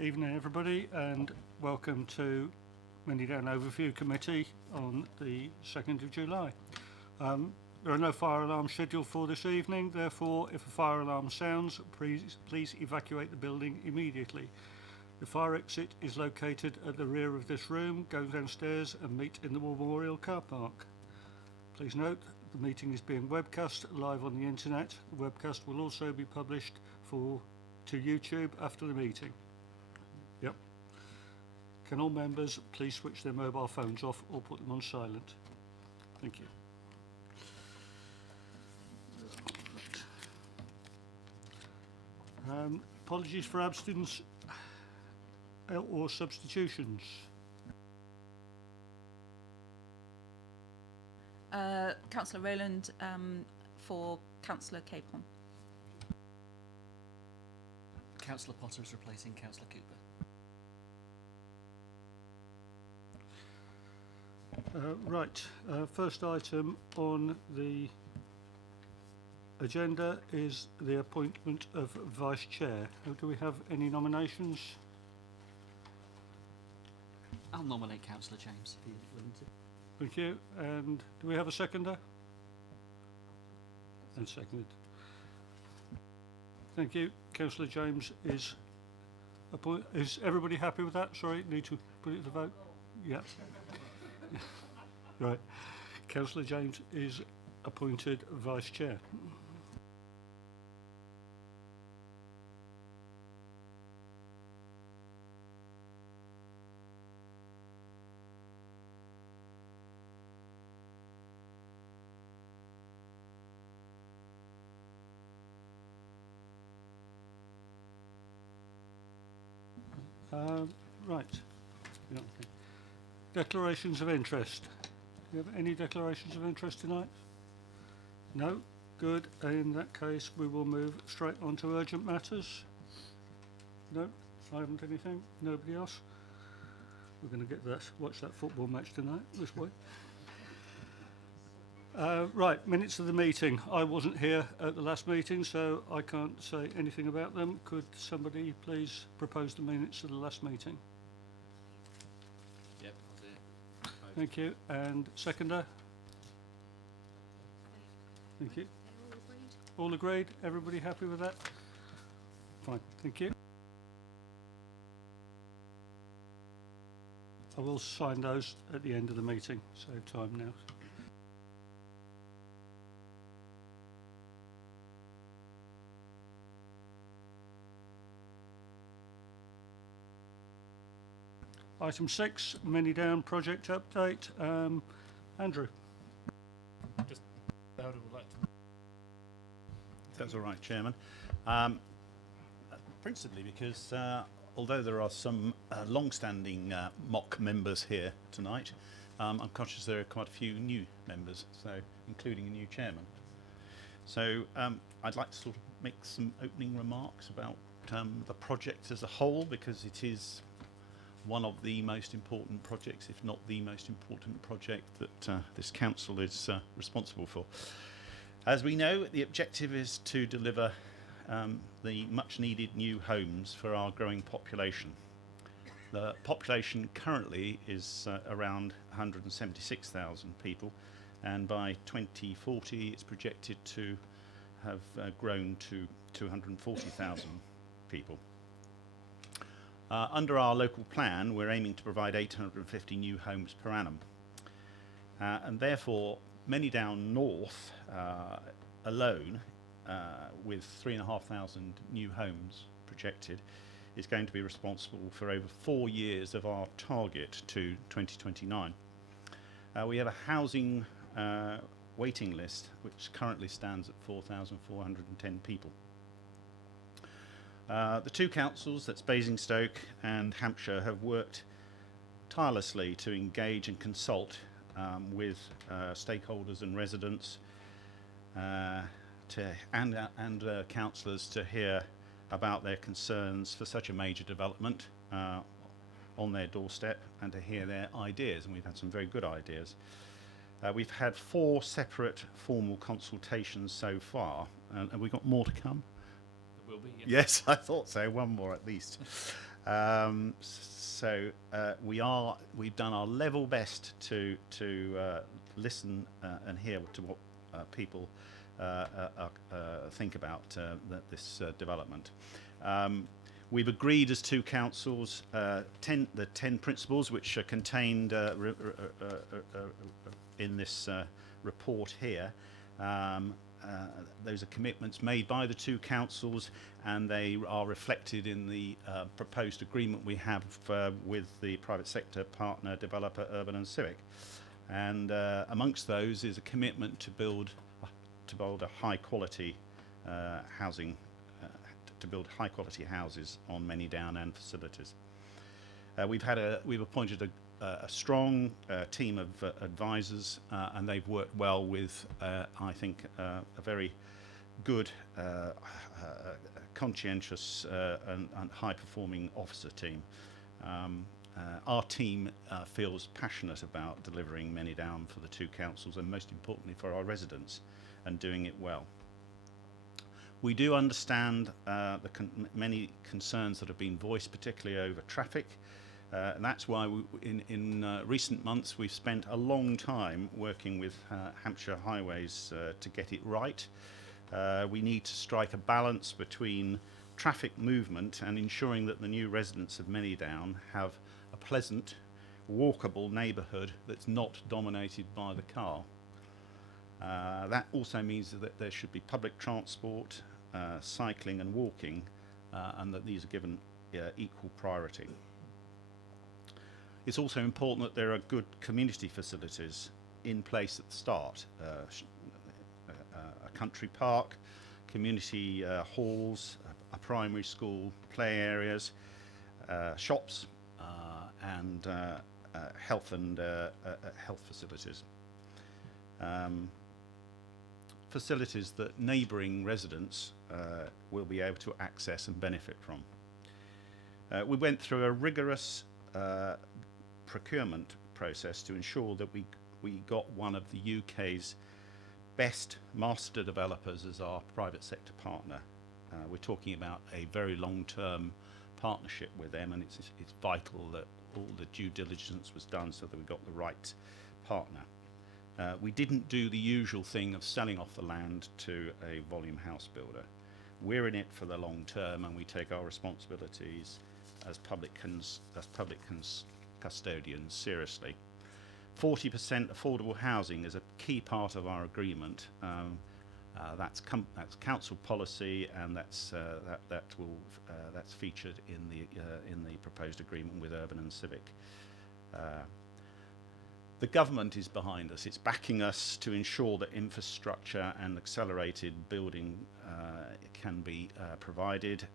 Evening everybody, and welcome to Manydown Overview Committee on the 2nd of July. There are no fire alarms scheduled for this evening, therefore if a fire alarm sounds, please evacuate the building immediately. The fire exit is located at the rear of this room. Go downstairs and meet in the Memorial Car Park. Please note the meeting is being webcast live on the internet. The webcast will also be published to YouTube after the meeting. Yep. Can all members please switch their mobile phones off or put them on silent? Thank you. Apologies for absence or substitutions. Councillor Rowland for Councillor Capon. Councillor Potter is replacing Councillor Cooper. First item on the agenda is the appointment of Vice Chair. Do we have any nominations? I'll nominate Councillor James if he's willing to. Thank you. And do we have a seconder? And seconded. Thank you. Councillor James is appointed. Is everybody happy with that? Sorry, need to put it to the vote? Yeah. Right. Councillor James is appointed Vice Chair. Right. Yeah, okay. Declarations of interest. Do you have any declarations of interest tonight? No? Good. In that case, we will move straight on to urgent matters. No? I haven't anything? Nobody else? We're going to get that. Watch that football match tonight, this way. Right, minutes of the meeting. I wasn't here at the last meeting, so I can't say anything about them. Could somebody please propose the minutes of the last meeting? Yep, I'll do it. Thank you. And seconder? Thank you. All agreed? Everybody happy with that? Fine, thank you. I will sign those at the end of the meeting, save time now. Item 6, Manydown project update. Andrew. Just would like to. That's all right, Chairman. Principally because although there are some long-standing mock members here tonight, I'm conscious there are quite a few new members, so including a new chairman. So I'd like to sort of make some opening remarks about the project as a whole, because it is one of the most important projects, if not the most important project that this council is responsible for. As we know, the objective is to deliver the much needed new homes for our growing population. The population currently is around 176,000 people, and by 2040 it's projected to have grown to 240,000 people. Under our local plan, we're aiming to provide 850 new homes per annum. And therefore, Manydown North alone, with 3,500 new homes projected, is going to be responsible for over 4 years of our target to 2029. We have a housing waiting list, which currently stands at 4,410 people. The two councils, that's Basingstoke and Hampshire, have worked tirelessly to engage and consult with stakeholders and residents and councillors to hear about their concerns for such a major development on their doorstep, and to hear their ideas, and we've had some very good ideas. We've had 4 separate formal consultations so far, and we've got more to come. There will be, Yes, I thought so. One more at least. We've done our level best to listen and hear to what people think about this development. We've agreed as two councils the 10 principles which are contained in this report here. Those are commitments made by the two councils, and they are reflected in the proposed agreement we have with the private sector partner developer Urban and Civic. And amongst those is a commitment to build a high quality housing, to build high quality houses on Manydown and facilities. We've appointed a strong team of advisors, and they've worked well with, I think, a very good, conscientious and high-performing officer team. Our team feels passionate about delivering Manydown for the two councils, and most importantly for our residents, and doing it well. We do understand many concerns that have been voiced, particularly over traffic. And that's why in recent months we've spent a long time working with Hampshire Highways to get it right. We need to strike a balance between traffic movement and ensuring that the new residents of Manydown have a pleasant, walkable neighbourhood that's not dominated by the car. That also means that there should be public transport, cycling and walking, and that these are given equal priority. It's also important that there are good community facilities in place at the start. A country park, community halls, a primary school, play areas, shops, and health facilities. Facilities that neighbouring residents will be able to access and benefit from. We went through a rigorous procurement process to ensure that we got one of the UK's best master developers as our private sector partner. We're talking about a very long-term partnership with them, and it's vital that all the due diligence was done so that we got the right partner. We didn't do the usual thing of selling off the land to a volume house builder. We're in it for the long term, and we take our responsibilities as public custodians seriously. 40% affordable housing is a key part of our agreement. That's council policy, and that's featured in the proposed agreement with Urban and Civic. The government is behind us. It's backing us to ensure that infrastructure and accelerated building can be provided,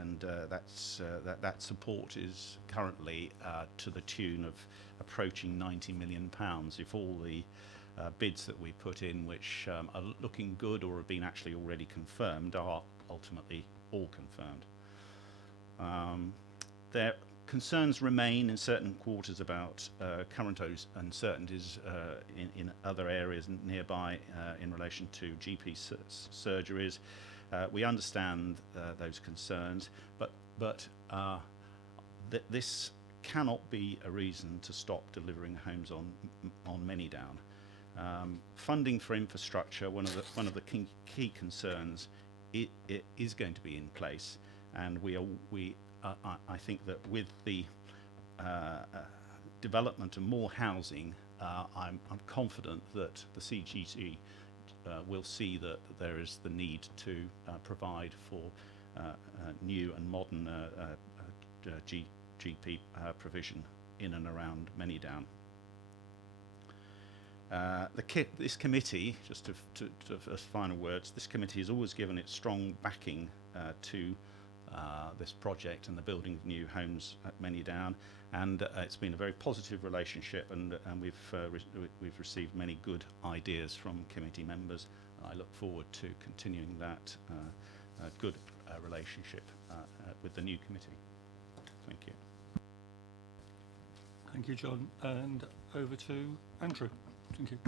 and that support is currently to the tune of approaching £90 million if all the bids that we put in, which are looking good or have been actually already confirmed, are ultimately all confirmed. There concerns remain in certain quarters about current uncertainties in other areas nearby in relation to GP surgeries. We understand those concerns, but this cannot be a reason to stop delivering homes on Manydown. Funding for infrastructure, one of the key concerns, it is going to be in place, and I think that with the development of more housing, I'm confident that the CGT will see that there is the need to provide for new and modern GP provision in and around Manydown. This committee, just as final words, this committee has always given its strong backing to this project and the building of new homes at Manydown, and it's been a very positive relationship, and we've received many good ideas from committee members. I look forward to continuing that good relationship with the new committee. Thank you. Thank you, John. And over to Andrew. Thank you.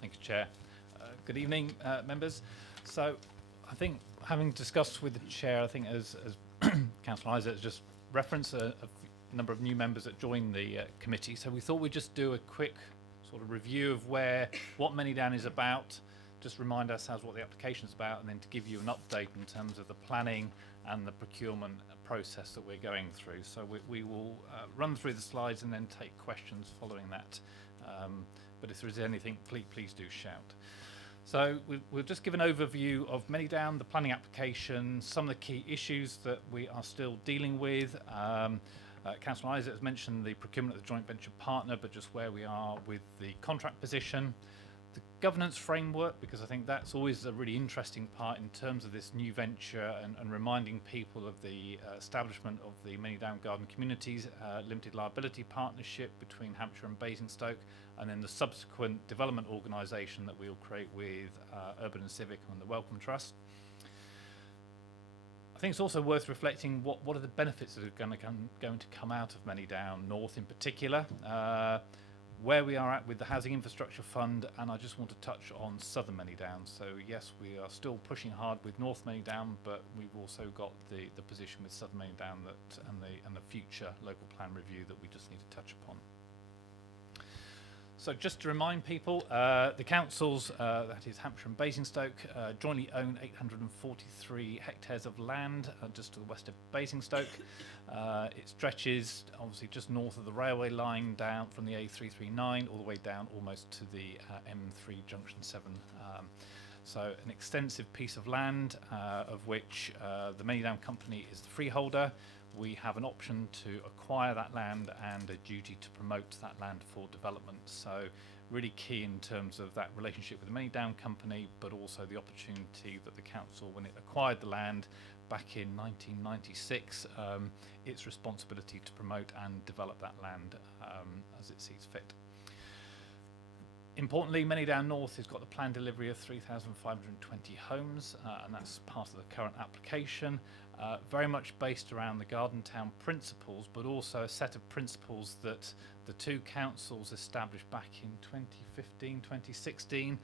Thank you, Chair. Good evening, members. So, I think, having discussed with the Chair, I think as Councillor Isaac has just reference a number of new members that joined the committee, so we thought we'd just do a quick sort of review of what Manydown is about, just remind ourselves what the application is about, and then to give you an update in terms of the planning and the procurement process that we're going through. So we will run through the slides and then take questions following that. But if there is anything, please do shout. So we'll just give an overview of Manydown, the planning application, some of the key issues that we are still dealing with. Councillor Isaac has mentioned the procurement of the joint venture partner, but just where we are with the contract position. The governance framework, because I think that's always a really interesting part in terms of this new venture and reminding people of the establishment of the Manydown Garden Communities Limited Liability Partnership between Hampshire and Basingstoke, and then the subsequent development organisation that we'll create with Urban and Civic and the Wellcome Trust. I think it's also worth reflecting what are the benefits that are going to come out of Manydown North in particular. Where we are at with the Housing Infrastructure Fund, and I just want to touch on Southern Manydown. So yes, we are still pushing hard with North Manydown, but we've also got the position with Southern Manydown and the future local plan review that we just need to touch upon. So just to remind people, the councils, that is Hampshire and Basingstoke, jointly own 843 hectares of land just to the west of Basingstoke. It stretches obviously just north of the railway line down from the A339 all the way down almost to the M3 Junction 7. So an extensive piece of land of which the Manydown company is the freeholder. We have an option to acquire that land and a duty to promote that land for development. So really key in terms of that relationship with the Manydown company, but also the opportunity that the council, when it acquired the land back in 1996, its responsibility to promote and develop that land as it sees fit. Importantly, Manydown North has got the planned delivery of 3,520 homes, and that's part of the current application. Very much based around the Garden Town principles, but also a set of principles that the two councils established back in 2015, 2016.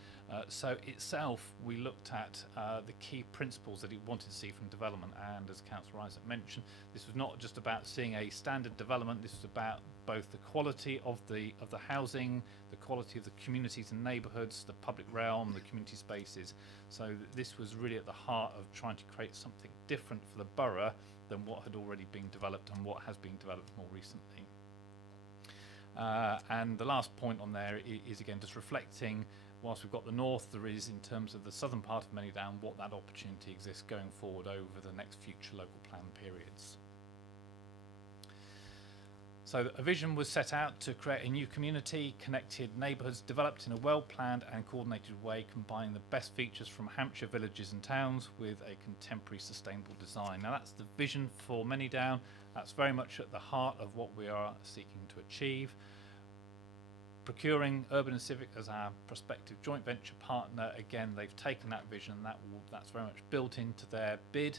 So itself, we looked at the key principles that it wanted to see from development, and as Councillor Isaac mentioned, this was not just about seeing a standard development. This was about both the quality of the housing, the quality of the communities and neighbourhoods, the public realm, the community spaces. So this was really at the heart of trying to create something different for the borough than what had already been developed and what has been developed more recently. And the last point on there is again just reflecting, whilst we've got the north, there is in terms of the southern part of Manydown, what that opportunity exists going forward over the next future local plan periods. So a vision was set out to create a new community, connected neighbourhoods developed in a well-planned and coordinated way, combining the best features from Hampshire villages and towns with a contemporary sustainable design. Now that's the vision for Manydown. That's very much at the heart of what we are seeking to achieve. Procuring Urban and Civic as our prospective joint venture partner, again, they've taken that vision, that's very much built into their bid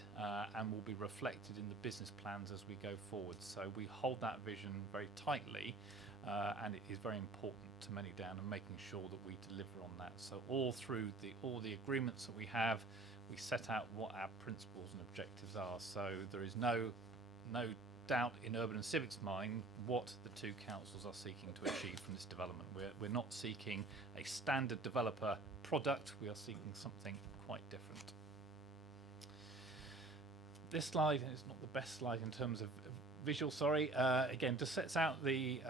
and will be reflected in the business plans as we go forward. So we hold that vision very tightly and it is very important to Manydown and making sure that we deliver on that. So all through all the agreements that we have, we set out what our principles and objectives are. So there is no doubt in Urban and Civic's mind what the two councils are seeking to achieve from this development. We're not seeking a standard developer product, we are seeking something quite different. This slide is not the best slide in terms of visual, sorry. Again, just sets out the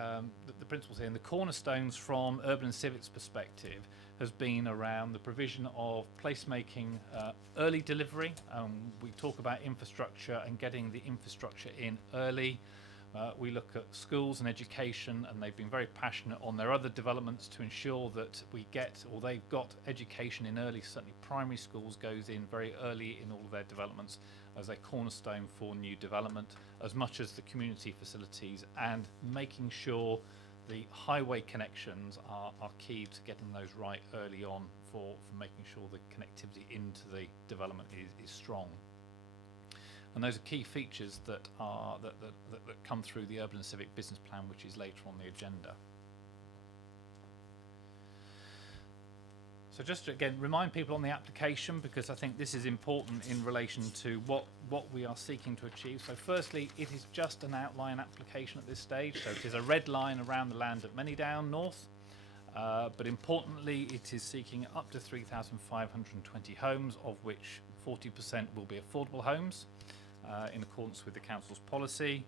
principles here, and the cornerstones from Urban and Civic's perspective has been around the provision of placemaking early delivery. We talk about infrastructure and getting the infrastructure in early. We look at schools and education, and they've been very passionate on their other developments to ensure that we get, or they've got education in early. Certainly primary schools goes in very early in all of their developments as a cornerstone for new development, as much as the community facilities, and making sure the highway connections are key to getting those right early on for making sure the connectivity into the development is strong. And those are key features that come through the Urban and Civic business plan, which is later on the agenda. So So just to, again, remind people on the application, because I think this is important in relation to what we are seeking to achieve. So firstly, it is just an outline application at this stage. So it is a red line around the land at Manydown North. But importantly, it is seeking up to 3,520 homes, of which 40% will be affordable homes in accordance with the council's policy.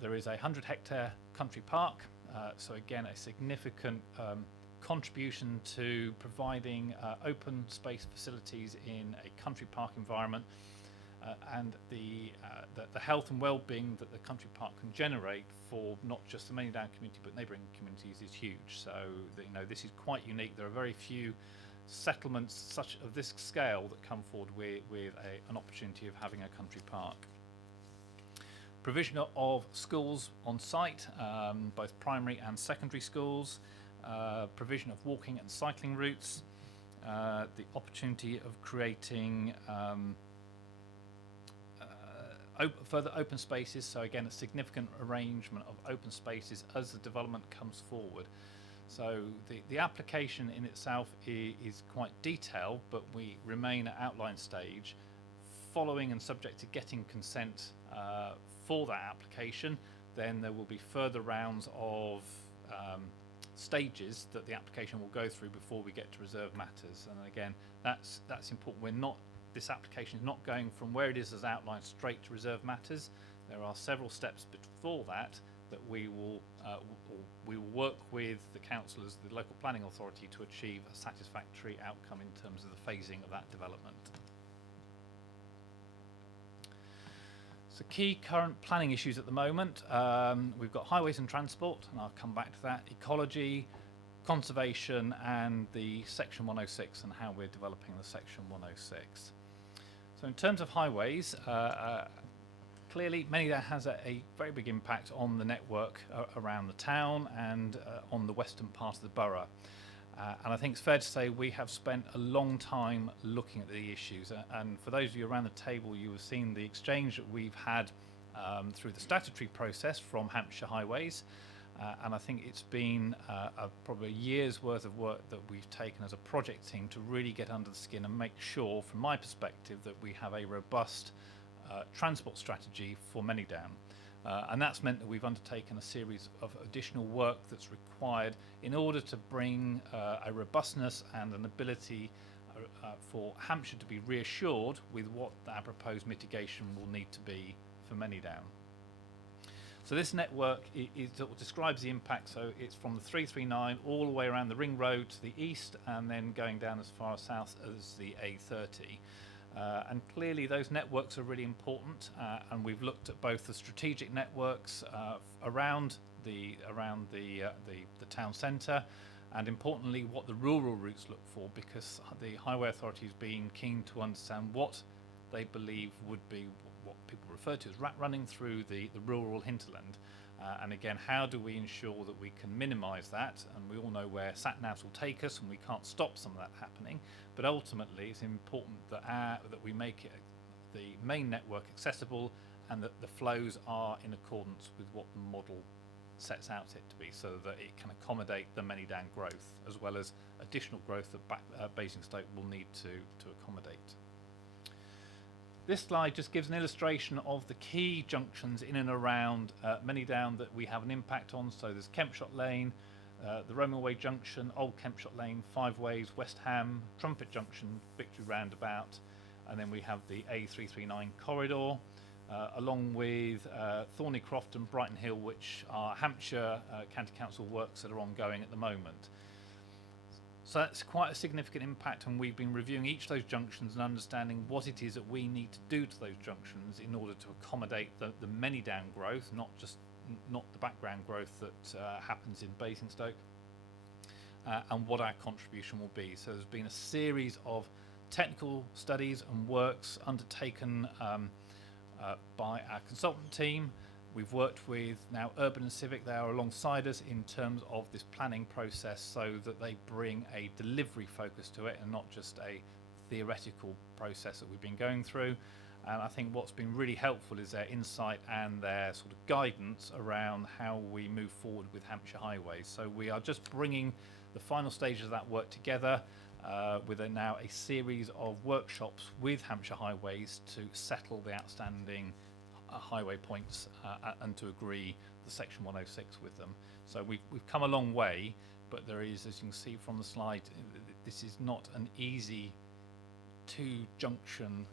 There is a 100-hectare country park. So again, a significant contribution to providing open space facilities in a country park environment, and the health and well-being that the country park can generate for not just the Manydown community but neighbouring communities is huge. So this is quite unique. There are very few settlements such of this scale that come forward with an opportunity of having a country park. Provision of schools on site, both primary and secondary schools. Provision of walking and cycling routes, the opportunity of creating further open spaces. So again, a significant arrangement of open spaces as the development comes forward. So the application in itself is quite detailed, but we remain at outline stage, following and subject to getting consent for that application. Then there will be further rounds of stages that the application will go through before we get to reserve matters. And again, that's important. This application is not going from where it is as outlined straight to reserve matters. There are several steps before that we will work with the councillors, the local planning authority, to achieve a satisfactory outcome in terms of the phasing of that development. So key current planning issues at the moment, we've got highways and transport, and I'll come back to that, ecology, conservation, and the Section 106 and how we're developing the Section 106. So in terms of highways, clearly Manydown has a very big impact on the network around the town and on the western part of the borough. And I think it's fair to say we have spent a long time looking at the issues. And for those of you around the table, you have seen the exchange that we've had through the statutory process from Hampshire Highways. And I think it's been probably a year's worth of work that we've taken as a project team to really get under the skin and make sure, from my perspective, that we have a robust transport strategy for Manydown. And that's meant that we've undertaken a series of additional work that's required in order to bring a robustness and an ability for Hampshire to be reassured with what our proposed mitigation will need to be for Manydown. So this network describes the impact. So it's from the 339 all the way around the ring road to the east, and then going down as far south as the A30. And clearly those networks are really important, and we've looked at both the strategic networks around the town centre, and importantly what the rural routes look for, because the Highway Authority has been keen to understand what they believe would be what people refer to as rat running through the rural hinterland. And again, how do we ensure that we can minimise that? And we all know where sat-navs will take us, and we can't stop some of that happening. But ultimately, it's important that we make the main network accessible, and that the flows are in accordance with what the model sets out it to be, so that it can accommodate the Manydown growth, as well as additional growth that Basingstoke will need to accommodate. This slide just gives an illustration of the key junctions in and around Manydown that we have an impact on. So there's Kempshot Lane, the Roman Way Junction, Old Kempshot Lane, Five Ways, West Ham, Trumpet Junction, Victory Roundabout, and then we have the A339 corridor, along with Thornycroft and Brighton Hill, which are Hampshire County Council works that are ongoing at the moment. So that's quite a significant impact, and we've been reviewing each of those junctions and understanding what it is that we need to do to those junctions in order to accommodate the Manydown growth, not the background growth that happens in Basingstoke, and what our contribution will be. So there's been a series of technical studies and works undertaken by our consultant team. We've worked with now Urban and Civic. They are alongside us in terms of this planning process, so that they bring a delivery focus to it and not just a theoretical process that we've been going through. And I think what's been really helpful is their insight and their sort of guidance around how we move forward with Hampshire Highways. So we are just bringing the final stages of that work together, with now a series of workshops with Hampshire Highways to settle the outstanding highway points and to agree the Section 106 with them. So we've come a long way, but there is, as you can see from the slide, this is not an easy two-junction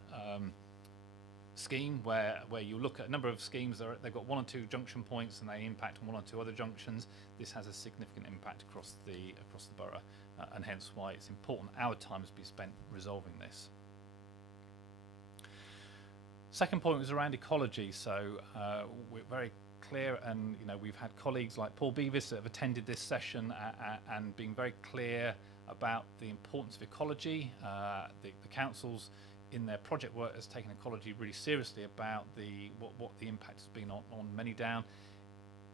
scheme where you look at a number of schemes. They've got 1 or 2 junction points and they impact on 1 or 2 other junctions. This has a significant impact across the borough, and hence why it's important our time has been spent resolving this. Second point was around ecology. So we're very clear, and we've had colleagues like Paul Beavis that have attended this session and been very clear about the importance of ecology. The councils in their project work has taken ecology really seriously about what the impact has been on Manydown.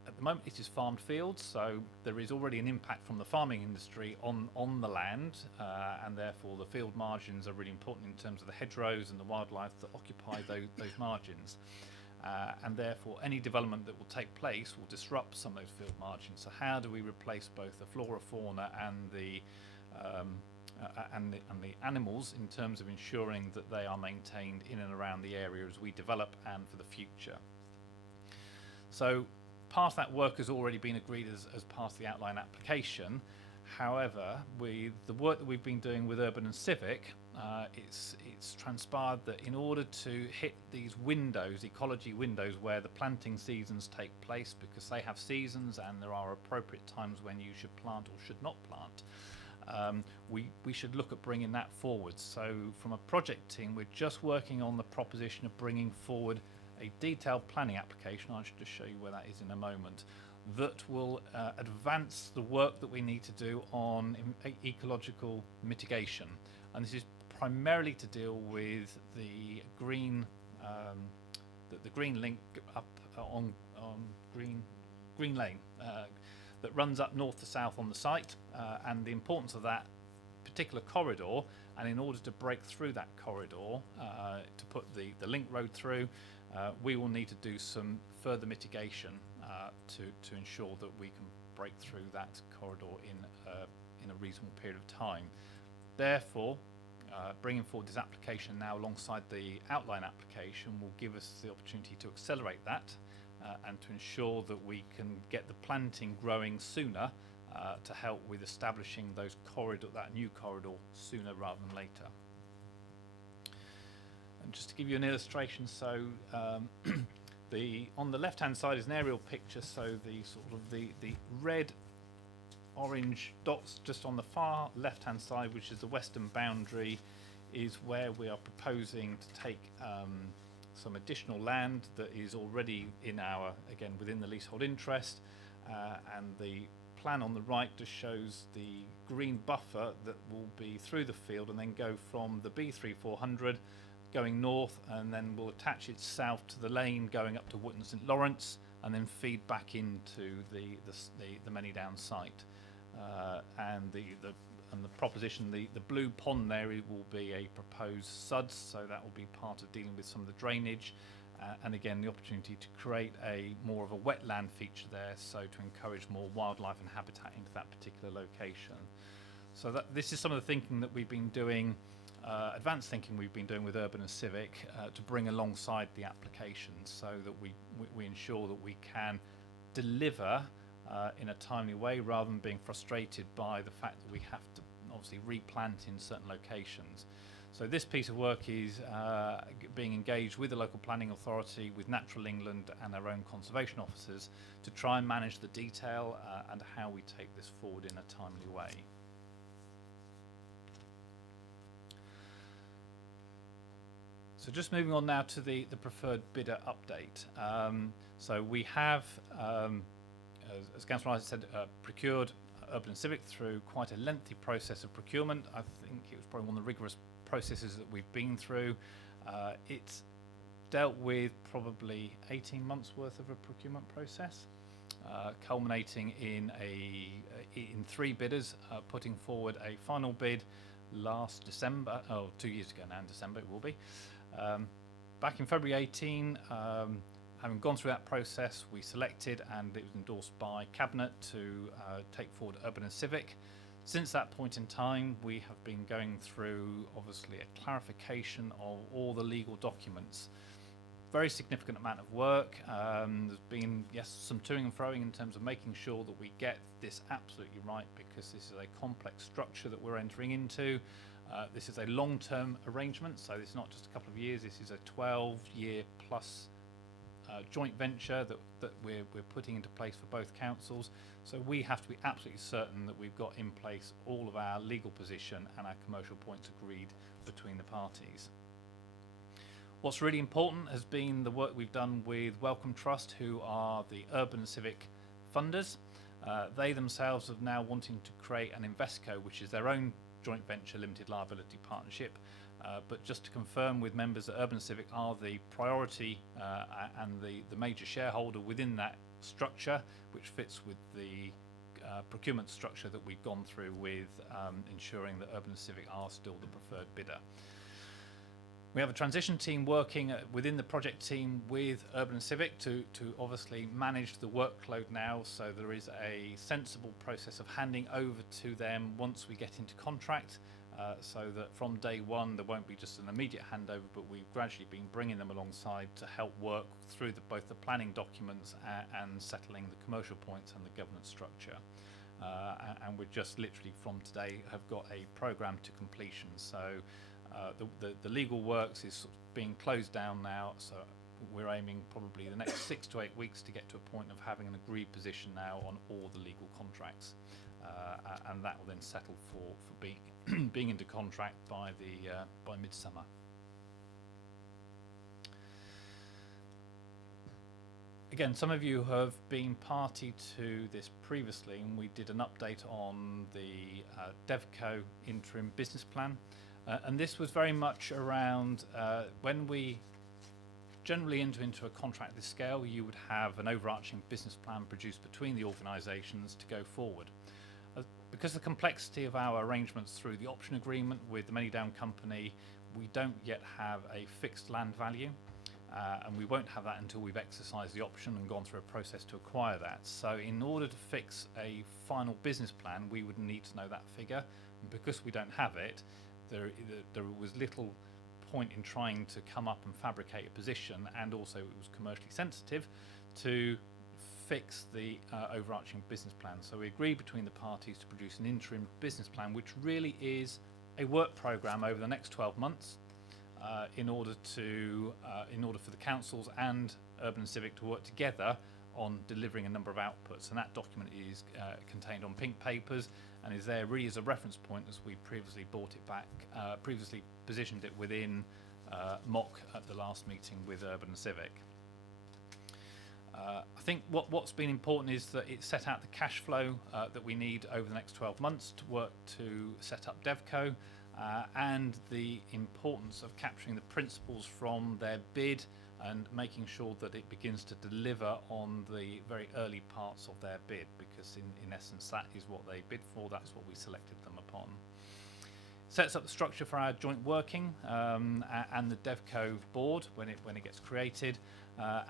At the moment it is farmed fields, so there is already an impact from the farming industry on the land, and therefore the field margins are really important in terms of the hedgerows and the wildlife that occupy those margins. And therefore any development that will take place will disrupt some of those field margins. So how do we replace both the flora, fauna and the animals in terms of ensuring that they are maintained in and around the area as we develop and for the future? So part of that work has already been agreed as part of the outline application. However, with the work that we've been doing with Urban and Civic, it's transpired that in order to hit these windows, ecology windows, where the planting seasons take place, because they have seasons and there are appropriate times when you should plant or should not plant, we should look at bringing that forward. So from a project team, we're just working on the proposition of bringing forward a detailed planning application. I should just show you where that is in a moment, that will advance the work that we need to do on ecological mitigation. And this is primarily to deal with the green link up on Green Lane that runs up north to south on the site, and the importance of that particular corridor. And in order to break through that corridor, to put the link road through, we will need to do some further mitigation to ensure that we can break through that corridor in a reasonable period of time. Therefore, bringing forward this application now alongside the outline application will give us the opportunity to accelerate that and to ensure that we can get the planting growing sooner to help with establishing that new corridor sooner rather than later. And just to give you an illustration, so on the left-hand side is an aerial picture. So the red orange dots just on the far left-hand side, which is the western boundary, is where we are proposing to take some additional land that is already within the leasehold interest, and the plan on the right just shows the green buffer that will be through the field and then go from the B3400 going north, and then will attach it south to the lane going up to Wootton St Lawrence, and then feed back into the Manydown site. And the proposition, the blue pond there will be a proposed SUDS, so that will be part of dealing with some of the drainage, and again the opportunity to create more of a wetland feature there, so to encourage more wildlife and habitat into that particular location. So this is some of the thinking that we've been doing, advanced thinking we've been doing with Urban and Civic to bring alongside the application, so that we ensure that we can deliver in a timely way, rather than being frustrated by the fact that we have to obviously replant in certain locations. So this piece of work is being engaged with the local planning authority, with Natural England and our own conservation officers to try and manage the detail and how we take this forward in a timely way. So just moving on now to the preferred bidder update. So we have, as Councillor Rice said, procured Urban and Civic through quite a lengthy process of procurement. I think it was probably one of the rigorous processes that we've been through. It's dealt with probably 18 months worth of a procurement process, culminating in 3 bidders putting forward a final bid last December, 2 years ago now in December it will be. Back in February 18, having gone through that process, we selected, and it was endorsed by Cabinet, to take forward Urban and Civic. Since that point in time, we have been going through, obviously, a clarification of all the legal documents. Very significant amount of work. There's been, yes, some toing and froing in terms of making sure that we get this absolutely right, because this is a complex structure that we're entering into. This is a long-term arrangement, so it's not just a couple of years. This is a 12-year plus joint venture that we're putting into place for both councils. So we have to be absolutely certain that we've got in place all of our legal position and our commercial points agreed between the parties. What's really important has been the work we've done with Wellcome Trust, who are the urban civic funders. They themselves are now wanting to create an Investco, which is their own joint venture limited liability partnership. But just to confirm with members that Urban Civic are the priority and the major shareholder within that structure, which fits with the procurement structure that we've gone through with ensuring that Urban Civic are still the preferred bidder. We have a transition team working within the project team with Urban Civic to obviously manage the workload now, so there is a sensible process of handing over to them once we get into contract, so that from day one there won't be just an immediate handover, but we've gradually been bringing them alongside to help work through both the planning documents and settling the commercial points and the governance structure. And we're just literally from today have got a programme to completion. So the legal works is sort of being closed down now, so we're aiming probably the next 6 to 8 weeks to get to a point of having an agreed position now on all the legal contracts, and that will then settle for being into contract by midsummer. Again, some of you have been party to this previously, and we did an update on the DevCo interim business plan. And this was very much around when we generally enter into a contract this scale, you would have an overarching business plan produced between the organisations to go forward. Because of the complexity of our arrangements through the option agreement with the Manydown company, we don't yet have a fixed land value, and we won't have that until we've exercised the option and gone through a process to acquire that. So in order to fix a final business plan, we would need to know that figure, and because we don't have it, there was little point in trying to come up and fabricate a position, and also it was commercially sensitive to fix the overarching business plan. So we agreed between the parties to produce an interim business plan, which really is a work programme over the next 12 months in order for the councils and Urban and Civic to work together on delivering a number of outputs. And that document is contained on pink papers and is there really as a reference point as we previously previously positioned it within MOC at the last meeting with Urban and Civic. I think what's been important is that it set out the cash flow that we need over the next 12 months to work to set up DevCo, and the importance of capturing the principals from their bid and making sure that it begins to deliver on the very early parts of their bid, because in essence that is what they bid for, that's what we selected them upon. Sets up the structure for our joint working and the DevCo board when it gets created,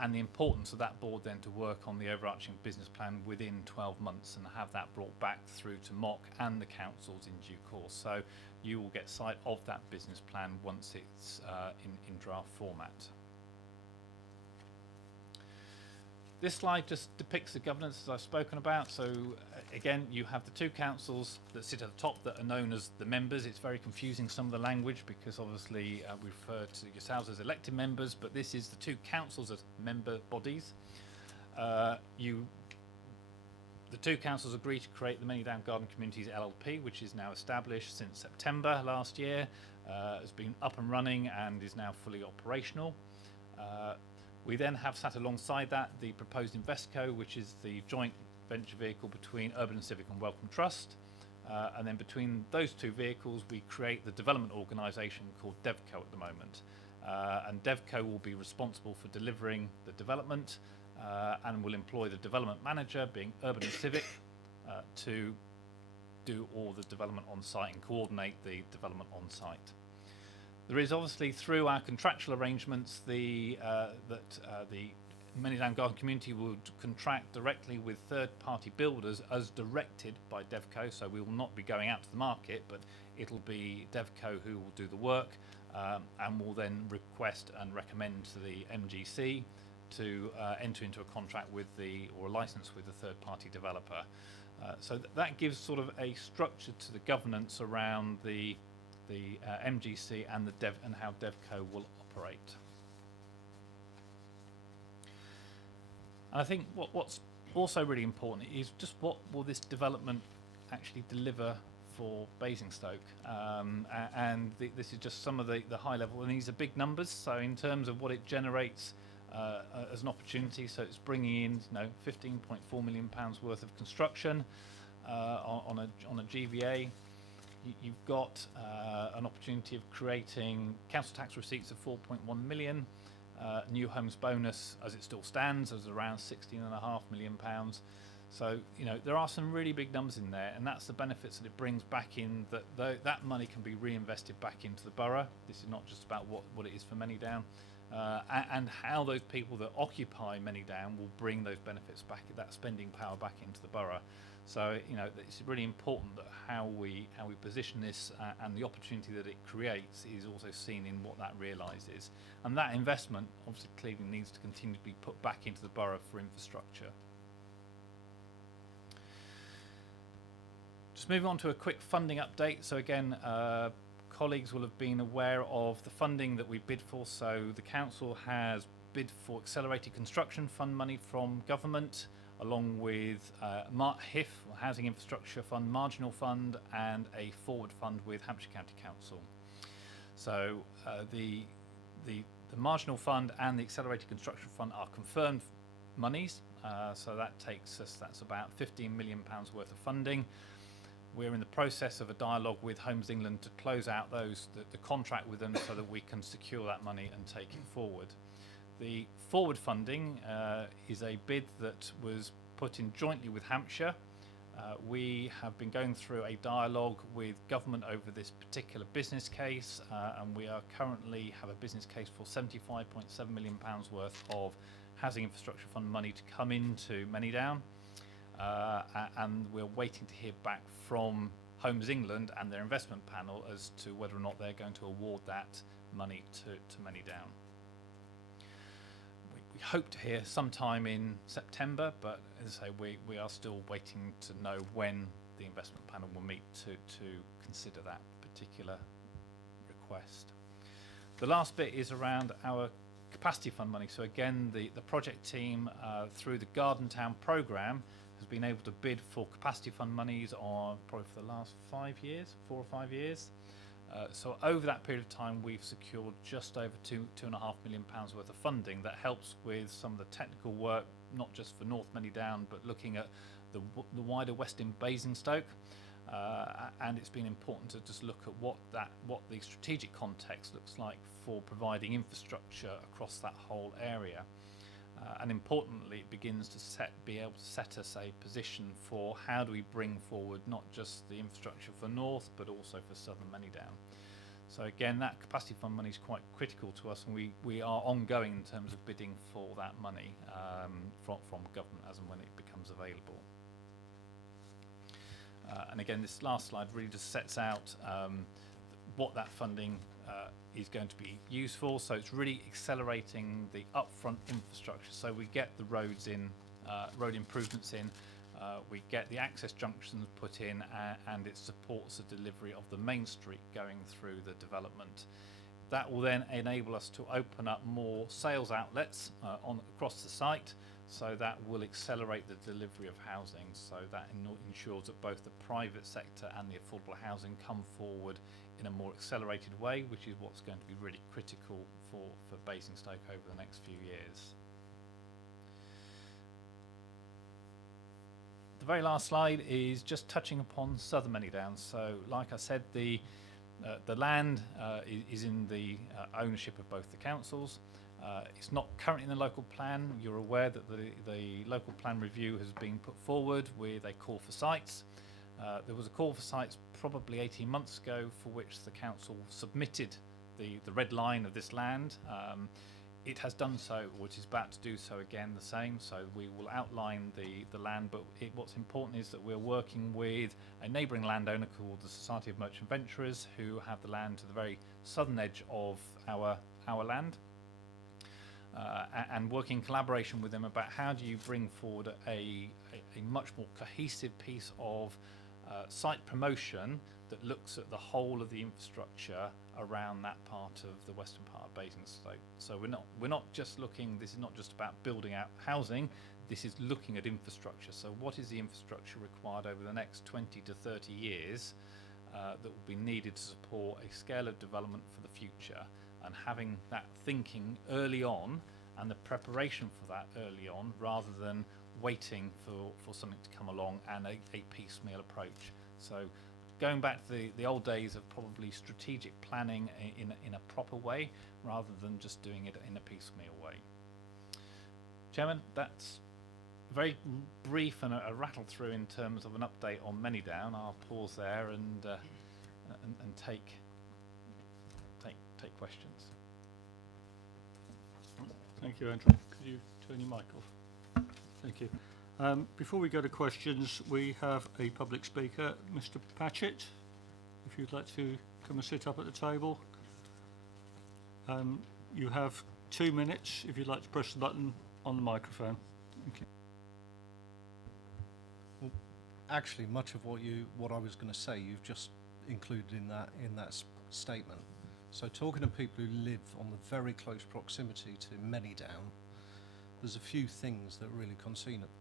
and the importance of that board then to work on the overarching business plan within 12 months and have that brought back through to MOC and the councils in due course. So you will get sight of that business plan once it's in draft format. This slide just depicts the governance as I've spoken about. So again, you have the two councils that sit at the top that are known as the members. It's very confusing, some of the language, because obviously we refer to yourselves as elected members, but this is the two councils as member bodies. The two councils agreed to create the Manydown Garden Communities LLP, which is now established since September last year. Has been up and running and is now fully operational. We then have sat alongside that the proposed Investco, which is the joint venture vehicle between Urban and Civic and Wellcome Trust. And then between those two vehicles, we create the development organisation called DevCo at the moment. And DevCo will be responsible for delivering the development and will employ the development manager, being Urban and Civic, to do all the development on site and coordinate the development on site. There is obviously through our contractual arrangements the Manydown Garden Community would contract directly with third-party builders as directed by DevCo, so we will not be going out to the market, but it'll be DevCo who will do the work, and will then request and recommend to the MGC to enter into a contract with or a license with the third-party developer. So that gives sort of a structure to the governance around the MGC and and how DevCo will operate. And I think what's also really important is just what will this development actually deliver for Basingstoke, and this is just some of the high level, and these are big numbers. So in terms of what it generates as an opportunity, so it's bringing in 15.4 million pounds worth of construction on a GVA. You've got an opportunity of creating council tax receipts of 4.1 million. New homes bonus, as it still stands, is around 16.5 million pounds. So there are some really big numbers in there, and that's the benefits that it brings back in. That money can be reinvested back into the borough. This is not just about what it is for Manydown, and how those people that occupy Manydown will bring those benefits back, that spending power back into the borough. So it's really important that how we position this and the opportunity that it creates is also seen in what that realises. And that investment obviously clearly needs to continue to be put back into the borough for infrastructure. Just moving on to a quick funding update. So again, colleagues will have been aware of the funding that we bid for. So the council has bid for accelerated construction fund money from government, along with HIF, Housing Infrastructure Fund, Marginal Fund, and a forward fund with Hampshire County Council. So the Marginal Fund and the Accelerated Construction Fund are confirmed monies. So that's about £15 million worth of funding. We're in the process of a dialogue with Homes England to close out the contract with them so that we can secure that money and take it forward. The forward funding is a bid that was put in jointly with Hampshire. We have been going through a dialogue with government over this particular business case, and we are currently have a business case for £75.7 million worth of Housing Infrastructure Fund money to come into Manydown, and we're waiting to hear back from Homes England and their investment panel as to whether or not they're going to award that money to Manydown. We hope to hear sometime in September, but as I say, we are still waiting to know when the investment panel will meet to consider that particular request. The last bit is around our capacity fund money. So again, the project team through the Garden Town programme has been able to bid for capacity fund monies on probably for the last 4 or 5 years. So over that period of time, we've secured just over £2.5 million worth of funding that helps with some of the technical work, not just for North Manydown, but looking at the wider Western Basingstoke. And it's been important to just look at what the strategic context looks like for providing infrastructure across that whole area. And importantly, it begins to be able to set us a position for how do we bring forward not just the infrastructure for North, but also for Southern Manydown. So again, that capacity fund money is quite critical to us, and we are ongoing in terms of bidding for that money from government as and when it becomes available. And again, this last slide really just sets out what that funding is going to be used for. So it's really accelerating the upfront infrastructure. So we get the roads in, road improvements in, we get the access junctions put in, and it supports the delivery of the main street going through the development. That will then enable us to open up more sales outlets across the site. So that will accelerate the delivery of housing. So that ensures that both the private sector and the affordable housing come forward in a more accelerated way, which is what's going to be really critical for Basingstoke over the next few years. The very last slide is just touching upon Southern Manydown. So like I said, the land is in the ownership of both the councils. It's not currently in the local plan. You're aware that the local plan review has been put forward with a call for sites. There was a call for sites probably 18 months ago for which the council submitted the red line of this land. it has done so, or it is about to do so again, the same. So we will outline the land, but what's important is that we're working with a neighbouring landowner called the Society of Merchant Venturers, who have the land to the very southern edge of our land, and working in collaboration with them about how do you bring forward a much more cohesive piece of site promotion that looks at the whole of the infrastructure around that part of the western part of Basingstoke. So we're not just looking. This is not just about building out housing. This is looking at infrastructure. So what is the infrastructure required over the next 20 to 30 years that will be needed to support a scale of development for the future, and having that thinking early on and the preparation for that early on, rather than waiting for something to come along and a piecemeal approach. So going back to the old days of probably strategic planning in a proper way, rather than just doing it in a piecemeal way. Chairman, that's very brief and a rattle through in terms of an update on Manydown. I'll pause there and take questions. Thank you, Andrew. Could you turn your mic off? Thank you. Before we go to questions, we have a public speaker, Mr. Patchett. If you'd like to come and sit up at the table. You have 2 minutes if you'd like to press the button on the microphone. Thank you. Well, actually, much of what I was going to say, you've just included in that statement. So, talking to people who live on the very close proximity to Manydown, there's a few things that really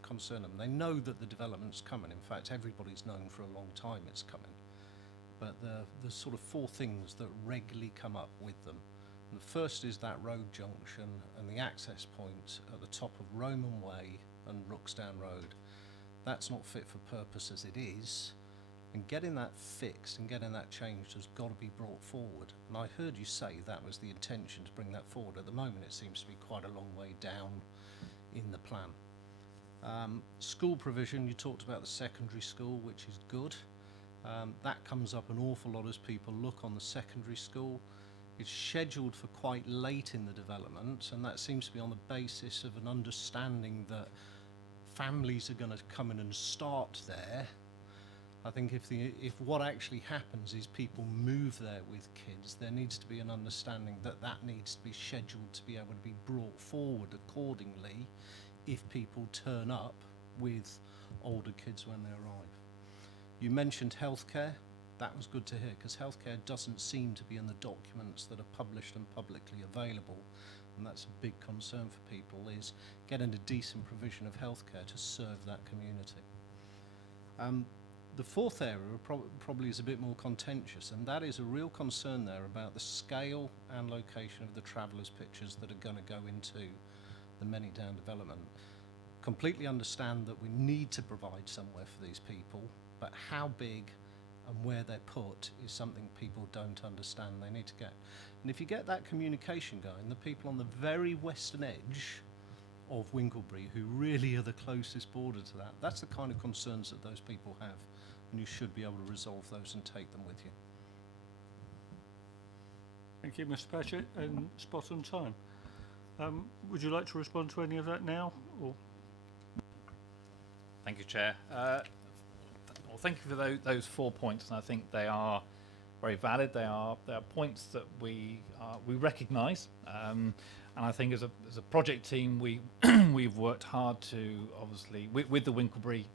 concern them. They know that the development's coming. In fact, everybody's known for a long time it's coming. But there's sort of 4 things that regularly come up with them. And the first is that road junction and the access point at the top of Roman Way and Rooksdown Road. That's not fit for purpose as it is. And getting that fixed and getting that changed has got to be brought forward. And I heard you say that was the intention, to bring that forward. At the moment, it seems to be quite a long way down in the plan. School provision, you talked about the secondary school, which is good. That comes up an awful lot as people look on the secondary school. It's scheduled for quite late in the development, and that seems to be on the basis of an understanding that families are going to come in and start there. I think if what actually happens is people move there with kids, there needs to be an understanding that that needs to be scheduled to be able to be brought forward accordingly if people turn up with older kids when they arrive. You mentioned healthcare. That was good to hear, because healthcare doesn't seem to be in the documents that are published and publicly available, and that's a big concern for people, is getting a decent provision of healthcare to serve that community. The 4th area probably is a bit more contentious, and that is a real concern there about the scale and location of the travellers' pitches that are going to go into the Manydown development. Completely understand that we need to provide somewhere for these people, but how big and where they're put is something people don't understand. They need to get. And if you get that communication going, the people on the very western edge of Winklebury, who really are the closest border to that, that's the kind of concerns that those people have. And you should be able to resolve those and take them with you. Thank you, Mr. Patchett, and spot on time. Would you like to respond to any of that now? Or? Thank you, Chair. Well, thank you for those 4 points, and I think they are very valid. They are points that we recognise, and I think as a project team, we've worked hard to, obviously with the Winklebury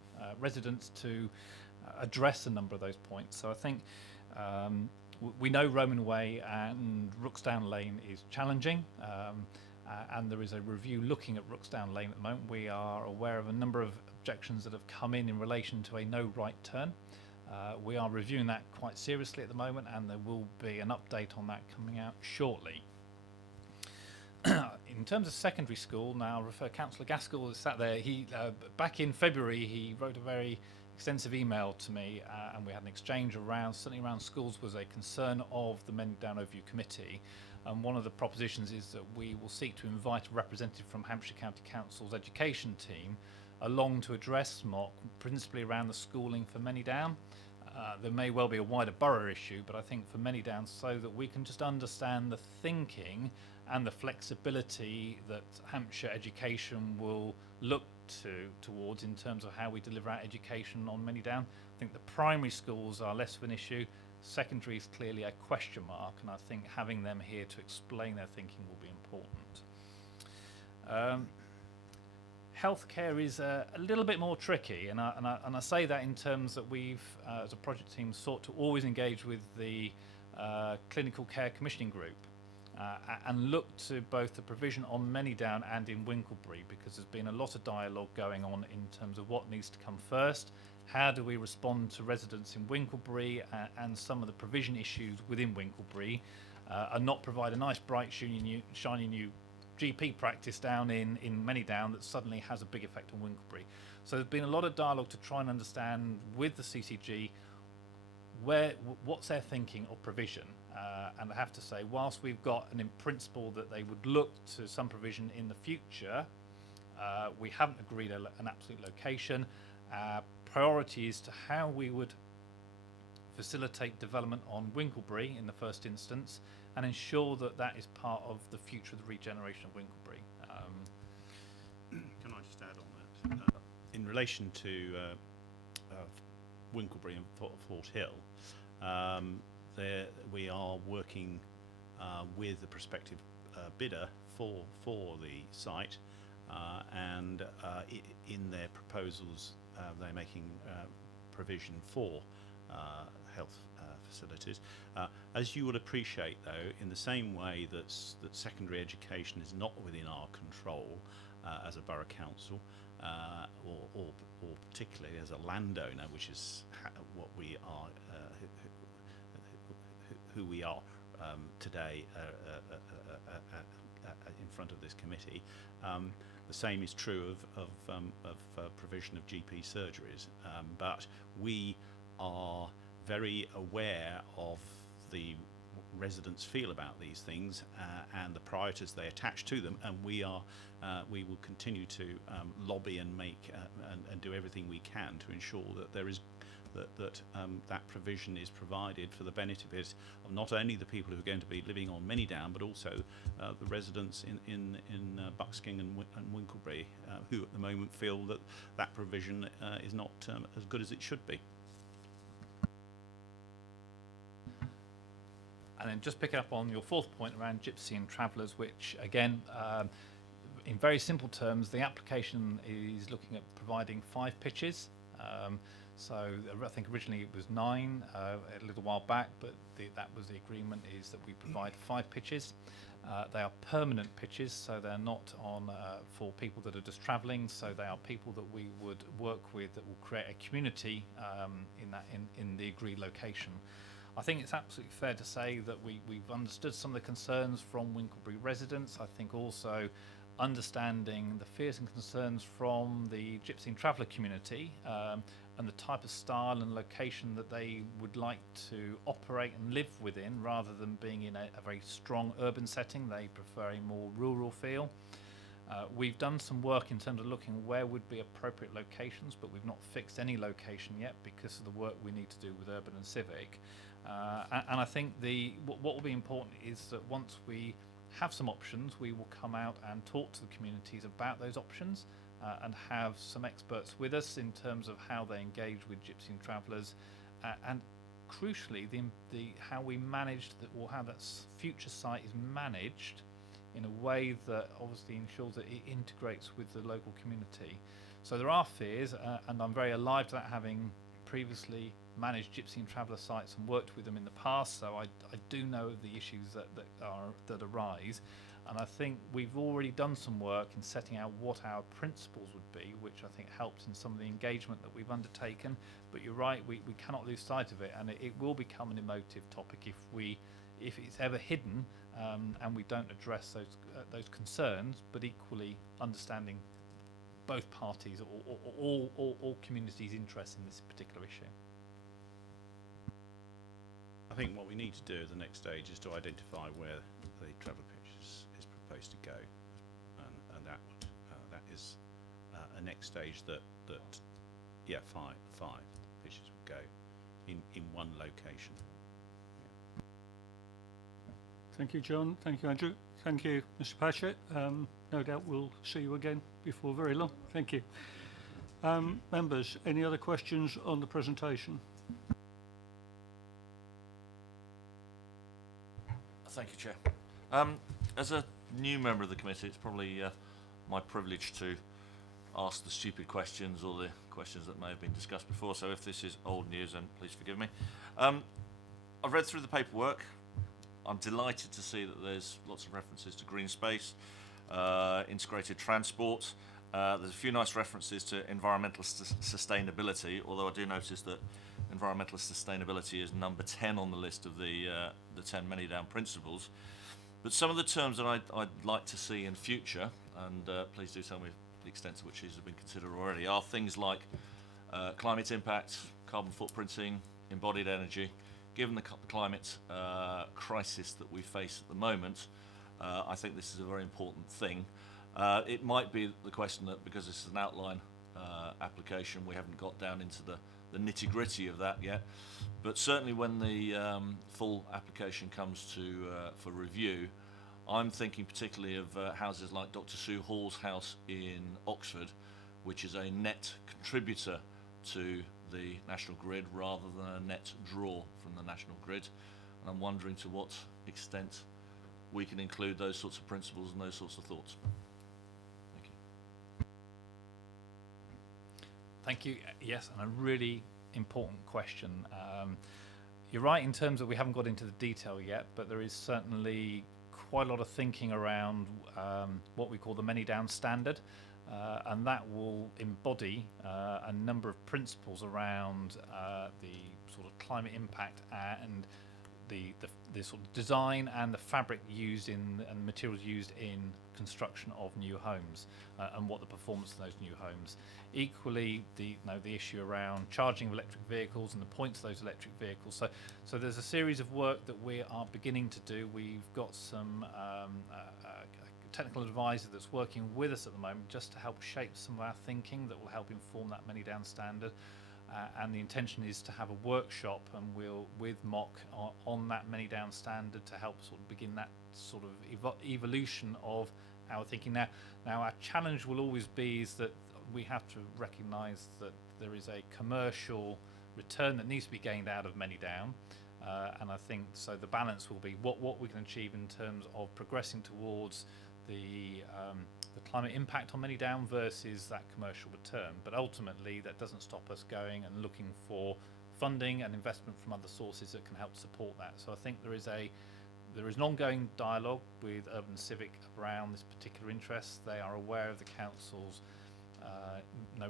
residents, to address a number of those points. So I think we know Roman Way and Rooksdown Lane is challenging, and there is a review looking at Rooksdown Lane at the moment. We are aware of a number of objections that have come in relation to a no right turn. We are reviewing that quite seriously at the moment, and there will be an update on that coming out shortly. In terms of secondary school, now I'll refer Councillor Gaskell is sat there. He back in February he wrote a very extensive email to me, and we had an exchange certainly around schools was a concern of the Manydown Overview Committee. And one of the propositions is that we will seek to invite a representative from Hampshire County Council's education team along to address SMOC, principally around the schooling for Manydown. there may well be a wider borough issue, but I think for Manydown, so that we can just understand the thinking and the flexibility that Hampshire education will look towards in terms of how we deliver our education on Manydown. I think the primary schools are less of an issue. Secondary is clearly a question mark, and I think having them here to explain their thinking will be important. Healthcare is a little bit more tricky, and I say that in terms that we've, as a project team, sought to always engage with the clinical care commissioning group and look to both the provision on Manydown and in Winklebury, because there's been a lot of dialogue going on in terms of what needs to come first. How do we respond to residents in Winklebury and some of the provision issues within Winklebury, and not provide a nice, bright, shiny new GP practice down in Manydown that suddenly has a big effect on Winklebury. So there's been a lot of dialogue to try and understand with the CCG what's their thinking of provision. And I have to say, whilst we've got in principle that they would look to some provision in the future, we haven't agreed an absolute location. Our priority is to how we would facilitate development on Winklebury in the first instance, and ensure that that is part of the future of the regeneration of Winklebury. Can I just add on that? In relation to Winklebury and Fort Hill, there we are working with the prospective bidder for the site, and in their proposals they're making provision for health facilities. As you would appreciate, though, in the same way that secondary education is not within our control as a borough council, or particularly as a landowner, which is what we are, who we are today in front of this committee. The same is true of provision of GP surgeries, but we are very aware of the residents feel about these things and the priorities they attach to them, and we will continue to lobby and make and do everything we can to ensure that there is that provision is provided for the benefit of not only the people who are going to be living on Manydown, but also the residents in Bucksking and Winklebury, who at the moment feel that provision is not as good as it should be. And then just picking up on your fourth point around gypsy and travellers, which again, in very simple terms, the application is looking at providing 5 pitches. So I think originally it was 9 a little while back, but that was the agreement, is that we provide 5 pitches. They are permanent pitches, so they're not on for people that are just travelling. So they are people that we would work with that will create a community in the agreed location. I think it's absolutely fair to say that we've understood some of the concerns from Winklebury residents. I think also understanding the fears and concerns from the gypsy and traveller community, and the type of style and location that they would like to operate and live within, rather than being in a very strong urban setting. They prefer a more rural feel. We've done some work in terms of looking where would be appropriate locations, but we've not fixed any location yet because of the work we need to do with urban and civic. And I think what will be important is that once we have some options, we will come out and talk to the communities about those options, and have some experts with us in terms of how they engage with gypsy and travellers, and crucially how we manage or how that future site is managed in a way that obviously ensures that it integrates with the local community. So there are fears, and I'm very alive to that, having previously managed gypsy and traveller sites and worked with them in the past, so I do know the issues that arise. And I think we've already done some work in setting out what our principles would be, which I think helps in some of the engagement that we've undertaken. But you're right, we cannot lose sight of it, and it will become an emotive topic if it's ever hidden, and we don't address those concerns, but equally understanding both parties or all communities' interests in this particular issue. I think what we need to do at the next stage is to identify where the traveller pitch is proposed to go, and that is a next stage that 5 pitches would go. in one location. Thank you, John. Thank you, Andrew. Thank you, Mr. Patchett. No doubt we'll see you again before very long. Thank you. Members, any other questions on the presentation? Thank you, Chair. As a new member of the committee, it's probably my privilege to ask the stupid questions or the questions that may have been discussed before. So if this is old news, then please forgive me. I've read through the paperwork. I'm delighted to see that there's lots of references to green space, integrated transport. There's a few nice references to environmental sustainability, although I do notice that environmental sustainability is number 10 on the list of the 10 Manydown principles. But some of the terms that I'd like to see in future, and please do tell me the extent to which these have been considered already, are things like climate impact, carbon footprinting, embodied energy. Given the climate crisis that we face at the moment, I think this is a very important thing. It might be the question that because this is an outline application, we haven't got down into the nitty-gritty of that yet. But certainly when the full application comes to for review, I'm thinking particularly of houses like Dr. Sue Hall's house in Oxford, which is a net contributor to the national grid rather than a net draw from the national grid. And I'm wondering to what extent we can include those sorts of principles and those sorts of thoughts. Thank you. Thank you. Yes, and a really important question. You're right in terms that we haven't got into the detail yet, but there is certainly quite a lot of thinking around what we call the Manydown standard, and that will embody a number of principles around the sort of climate impact and the sort of design and the fabric used in and materials used in construction of new homes, and what the performance of those new homes. Equally, the issue around charging of electric vehicles and the points of those electric vehicles. So there's a series of work that we are beginning to do. We've got some technical advisor that's working with us at the moment just to help shape some of our thinking that will help inform that Manydown standard. And the intention is to have a workshop, and we'll with MOC on that Manydown standard to help sort of begin that sort of evolution of our thinking. Now our challenge will always be is that we have to recognise that there is a commercial return that needs to be gained out of Manydown, and I think so. The balance will be what we can achieve in terms of progressing towards the climate impact on Manydown versus that commercial return. But ultimately, that doesn't stop us going and looking for funding and investment from other sources that can help support that. So I think there is an ongoing dialogue with Urban Civic around this particular interest. They are aware of the council's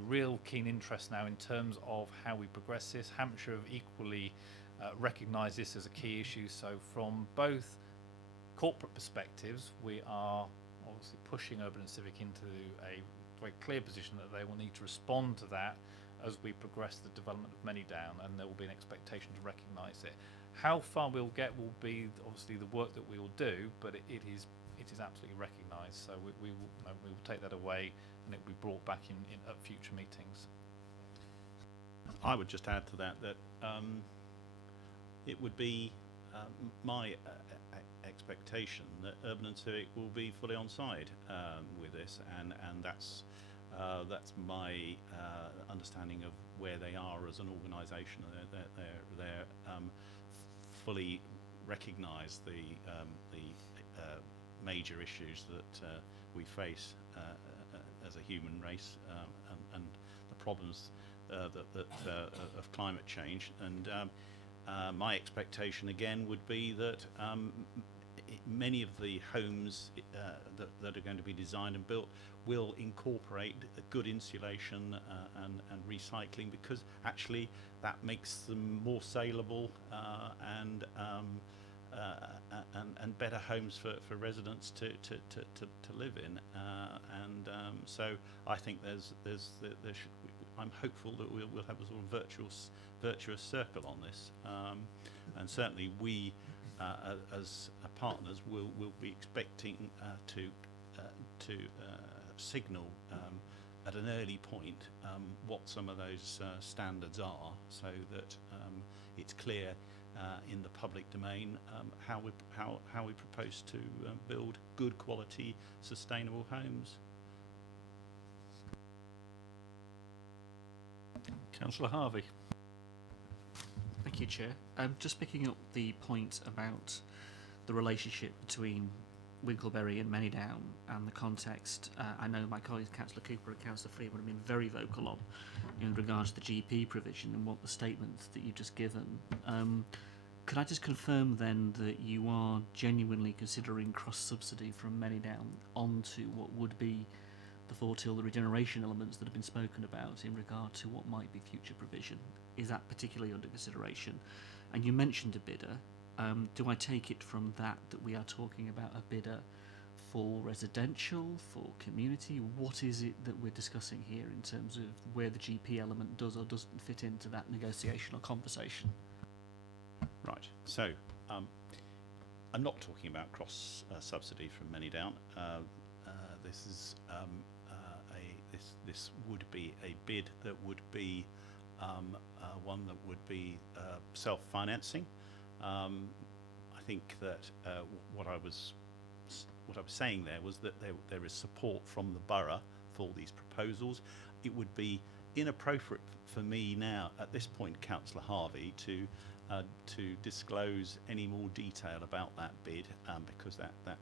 real keen interest now in terms of how we progress this. Hampshire have equally recognised this as a key issue. So from both corporate perspectives, we are obviously pushing Urban and Civic into a very clear position that they will need to respond to that as we progress the development of Manydown, and there will be an expectation to recognise it. How far we'll get will be obviously the work that we will do, but it is absolutely recognised. So we will take that away, and it will be brought back in at future meetings. I would just add to that it would be my expectation that Urban and Civic will be fully on side with this, and that's my understanding of where they are as an organisation. They're fully recognise the major issues that we face as a human race, and the problems of climate change. And my expectation again would be that many of the homes that are going to be designed and built will incorporate good insulation and recycling, because actually that makes them more saleable and better homes for residents to live in. So I think I'm hopeful that we'll have a sort of virtuous circle on this, and certainly we as partners will be expecting to signal at an early point what some of those standards are, so that it's clear in the public domain how we propose to build good quality, sustainable homes. Councillor Harvey. Thank you, Chair. Just picking up the point about the relationship between Winkleberry and Manydown and the context, I know my colleagues Councillor Cooper and Councillor Freeman have been very vocal on in regards to the GP provision and what the statements that you've just given. Could I just confirm then that you are genuinely considering cross-subsidy from Manydown onto what would be the Fort Hill, the regeneration elements that have been spoken about in regard to what might be future provision? Is that particularly under consideration? And you mentioned a bidder. Do I take it from that we are talking about a bidder for residential, for community? What is it that we're discussing here in terms of where the GP element does or doesn't fit into that negotiation or conversation? Right. So I'm not talking about cross subsidy from Manydown. This is this would be a bid that would be one that would be self-financing. I think that what I was saying there was that there is support from the borough for these proposals. It would be inappropriate for me now at this point, Councillor Harvey, to disclose any more detail about that bid because that's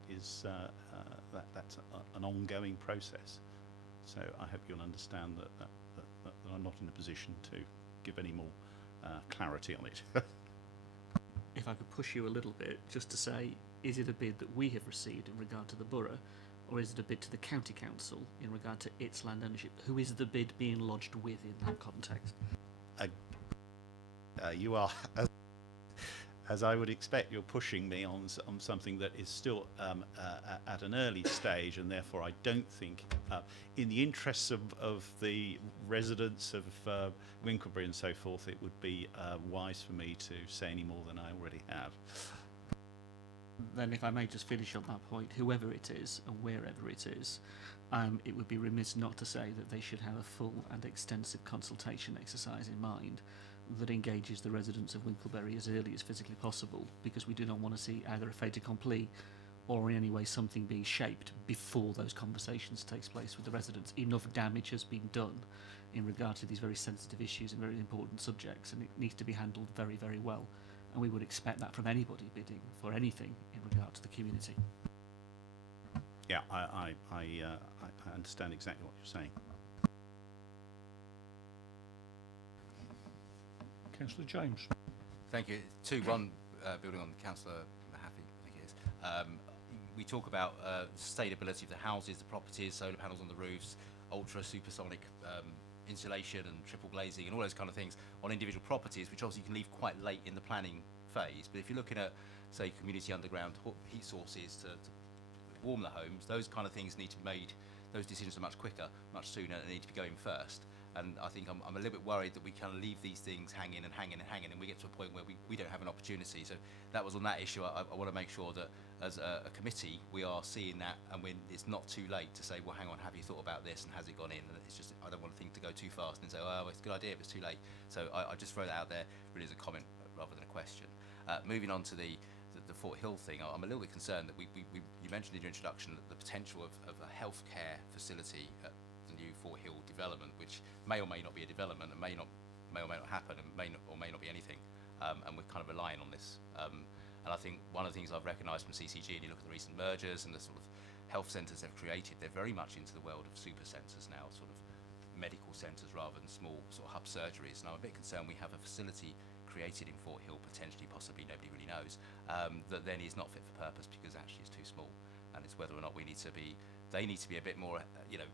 an ongoing process. So I hope you'll understand that I'm not in a position to give any more clarity on it. If I could push you a little bit, just to say, is it a bid that we have received in regard to the borough, or is it a bid to the county council in regard to its land ownership? Who is the bid being lodged with in that context? You are, as I would expect, you're pushing me on something that is still at an early stage, and therefore I don't think, in the interests of the residents of Winkleberry and so forth, it would be wise for me to say any more than I already have. Then if I may just finish on that point, whoever it is and wherever it is, it would be remiss not to say that they should have a full and extensive consultation exercise in mind that engages the residents of Winkleberry as early as physically possible, because we do not want to see either a fait accompli or in any way something being shaped before those conversations takes place with the residents. Enough damage has been done in regard to these very sensitive issues and very important subjects, and it needs to be handled very, very well. And we would expect that from anybody bidding for anything in regard to the community. Yeah, I understand exactly what you're saying. Councillor James. Thank you. One, building on Councillor Mahaffey, I think it is. We talk about sustainability of the houses, the properties, solar panels on the roofs, ultra supersonic insulation and triple glazing and all those kind of things on individual properties, which obviously you can leave quite late in the planning phase. But if you're looking at, say, community underground heat sources to warm the homes, those kind of things need to be made, those decisions are much quicker, much sooner, and they need to be going first. And I think I'm a little bit worried that we kind of leave these things hanging and we get to a point where we don't have an opportunity. So that was on that issue. I want to make sure that as a committee we are seeing that, and when it's not too late to say, well, hang on, have you thought about this and has it gone in? And it's just, I don't want things to go too fast and say, oh, it's a good idea, but it's too late. So I just throw that out there really as a comment rather than a question. Moving on to the Fort Hill thing, I'm a little bit concerned that you mentioned in your introduction that the potential of a healthcare facility at the new Fort Hill development, which may or may not be a development and may or may not happen and may not be anything, and we're kind of relying on this. And I think one of the things I've recognised from CCG, and you look at the recent mergers and the sort of health centres they've created, they're very much into the world of super centres now, sort of medical centres rather than small sort of hub surgeries. And I'm a bit concerned we have a facility created in Fort Hill, potentially, possibly, nobody really knows, that then is not fit for purpose because actually it's too small. And it's whether or not they need to be a bit more,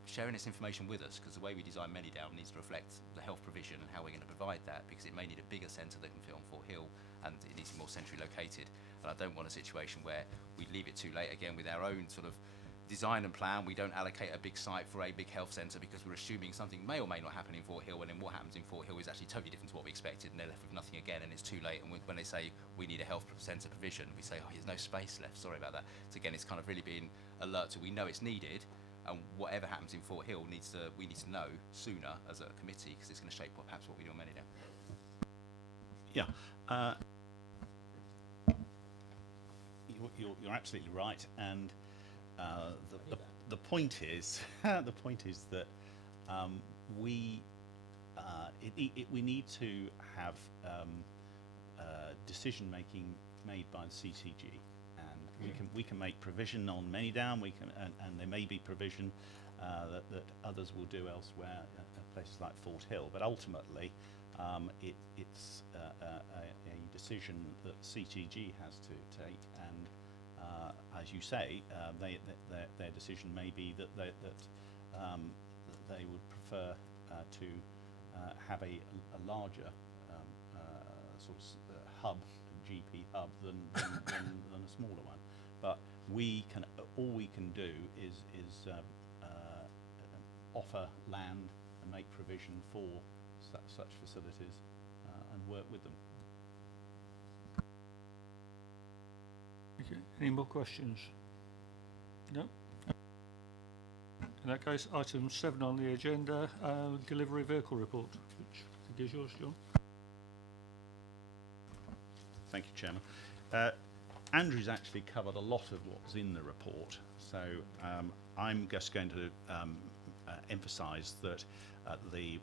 sharing this information with us, because the way we design Manydown needs to reflect the health provision and how we're going to provide that, because it may need a bigger centre that can fit on Fort Hill, and it needs to be more centrally located. And I don't want a situation where we leave it too late again with our own sort of design and plan. We don't allocate a big site for a big health centre because we're assuming something may or may not happen in Fort Hill, and then what happens in Fort Hill is actually totally different to what we expected, and they're left with nothing again, and it's too late. And when they say we need a health centre provision, we say, oh, there's no space left, sorry about that. So again, it's kind of really being alert to, we know it's needed, and whatever happens in Fort Hill we need to know sooner as a committee, because it's going to shape perhaps what we do on Manydown. Yeah. You're absolutely right, and the point is the point is that we need to have decision making made by the CCG, and we can make provision on Manydown. We can, and there may be provision that others will do elsewhere at places like Fort Hill. But ultimately, it's a decision that CCG has to take, and as you say, their decision may be that they would prefer to have a larger sort of hub, GP hub, than a smaller one. But all we can do is offer land and make provision for such facilities and work with them. Okay. Any more questions? No? In that case, item 7 on the agenda, delivery vehicle report, which I think is yours, John. Thank you, Chairman. Andrew's actually covered a lot of what's in the report, so I'm just going to emphasise that the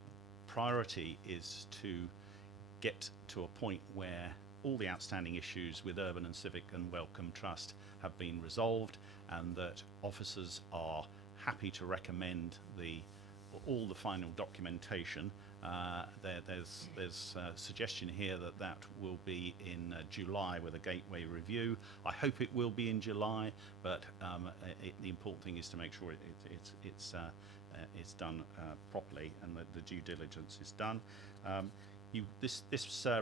priority is to get to a point where all the outstanding issues with Urban and Civic and Wellcome Trust have been resolved, and that officers are happy to recommend all the final documentation. There's a suggestion here that will be in July with a gateway review. I hope it will be in July, but the important thing is to make sure it's done properly and that the due diligence is done. This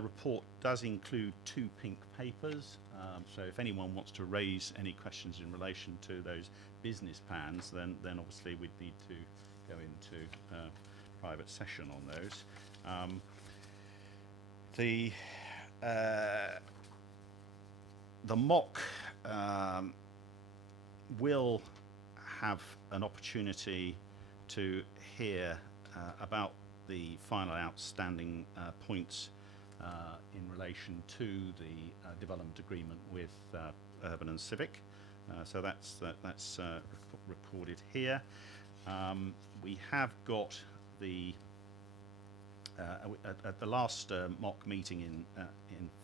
report does include 2 pink papers, so if anyone wants to raise any questions in relation to those business plans, then obviously we'd need to go into private session on those. The mock will have an opportunity to hear about the final outstanding points in relation to the development agreement with Urban and Civic. So that's recorded here. We have got at the last mock meeting in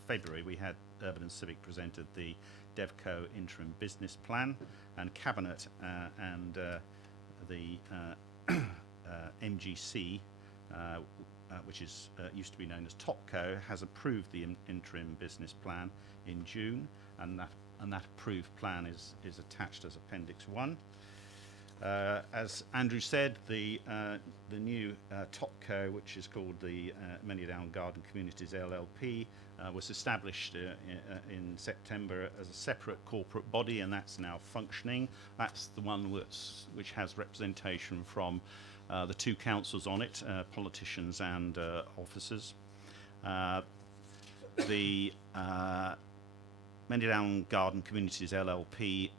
February, we had Urban and Civic presented the DevCo interim business plan, and Cabinet and the MGC, which is used to be known as TopCo, has approved the interim business plan in June, and that approved plan is attached as Appendix 1. As Andrew said, the new TopCo, which is called the Manydown Garden Communities LLP, was established in September as a separate corporate body, and that's now functioning. That's the one which has representation from the 2 councils on it, politicians and officers. The Manydown Garden Communities LLP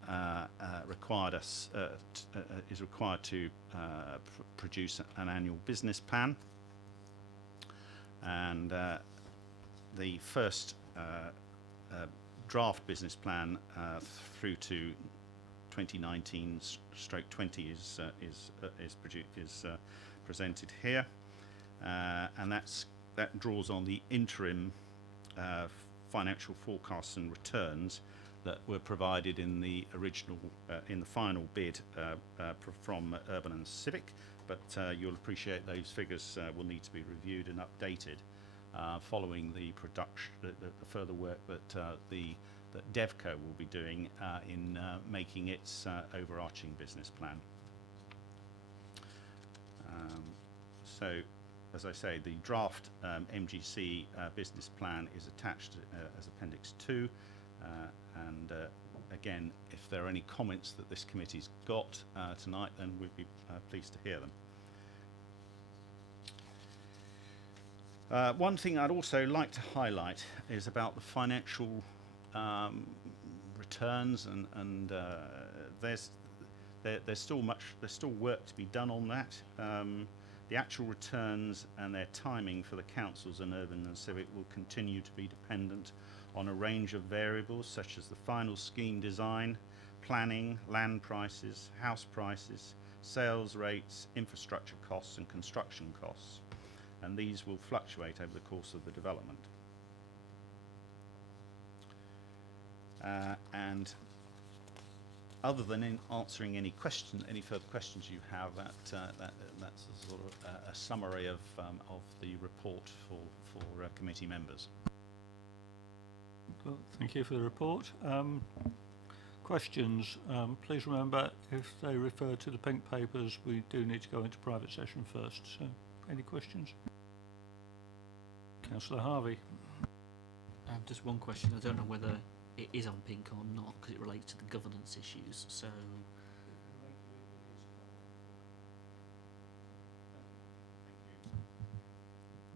is required to produce an annual business plan, and the first draft business plan through to 2019/20 is presented here, and that draws on the interim financial forecasts and returns that were provided in the original, in the final bid from Urban and Civic, but you'll appreciate those figures will need to be reviewed and updated following the production, the further work that that DevCo will be doing in making its overarching business plan. So, as I say, the draft MGC business plan is attached as Appendix 2, and again, if there are any comments that this committee's got tonight, then we'd be pleased to hear them. One thing I'd also like to highlight is about the financial returns, and there's still work to be done on that. The actual returns and their timing for the councils and urban and civic will continue to be dependent on a range of variables such as the final scheme design, planning, land prices, house prices, sales rates, infrastructure costs and construction costs, and these will fluctuate over the course of the development. And other than in answering any further questions you have, that's a sort of a summary of the report for committee members. Well, thank you for the report. Questions? Please remember, if they refer to the pink papers, we do need to go into private session first. So, any questions? Councillor Harvey. Just one question. I don't know whether it is on pink or not because it relates to the governance issues. So,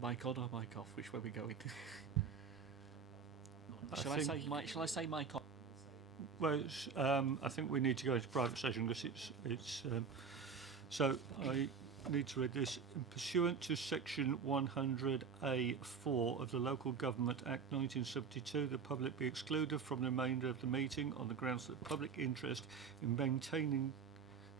mic on or mic off? Which way are we going? Shall I say mic on? Well, I think we need to go into private session because it's. So I need to read this. Pursuant to Section 100A(4) of the Local Government Act 1972, the public be excluded from the remainder of the meeting on the grounds that public interest in maintaining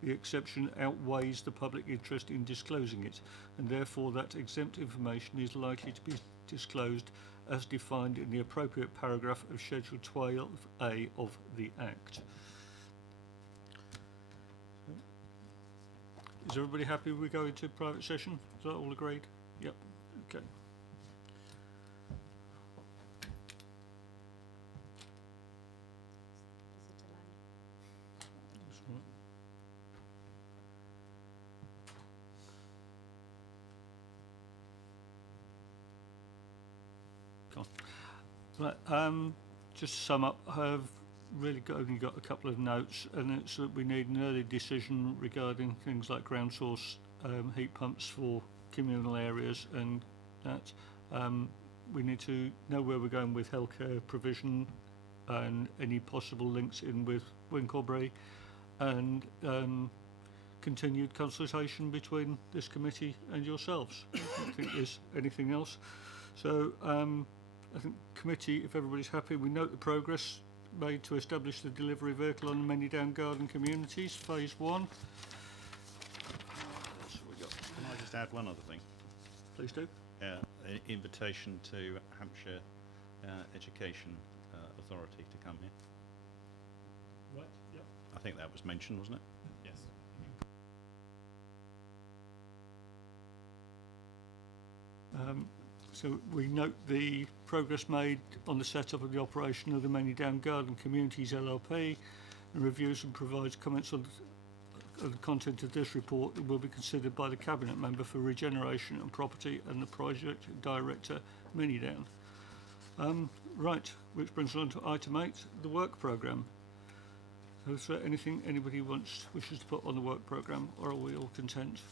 the exception outweighs the public interest in disclosing it, and therefore that exempt information is likely to be disclosed as defined in the appropriate paragraph of Schedule 12A of the Act. Is everybody happy we go into private session? Is that all agreed? Yep. Okay. Right, just to sum up, I've really only got a couple of notes, and it's that we need an early decision regarding things like ground source heat pumps for communal areas, and that we need to know where we're going with healthcare provision and any possible links in with Winklebury, and continued consultation between this committee and yourselves. I don't think there's anything else. So I think committee, if everybody's happy, we note the progress made to establish the delivery vehicle on the Manydown Garden Communities, Phase 1. Can I just add one other thing? Please do. An invitation to Hampshire Education Authority to come here. Right, yep. I think that was mentioned, wasn't it? Yes. So we note the progress made on the setup of the operation of the Manydown Garden Communities LLP, and reviews and provides comments on the content of this report that will be considered by the Cabinet Member for Regeneration and Property and the Project Director, Manydown. Right, which brings us on to item 8, the work programme. Is there anything anybody wishes to put on the work programme, or are we all content?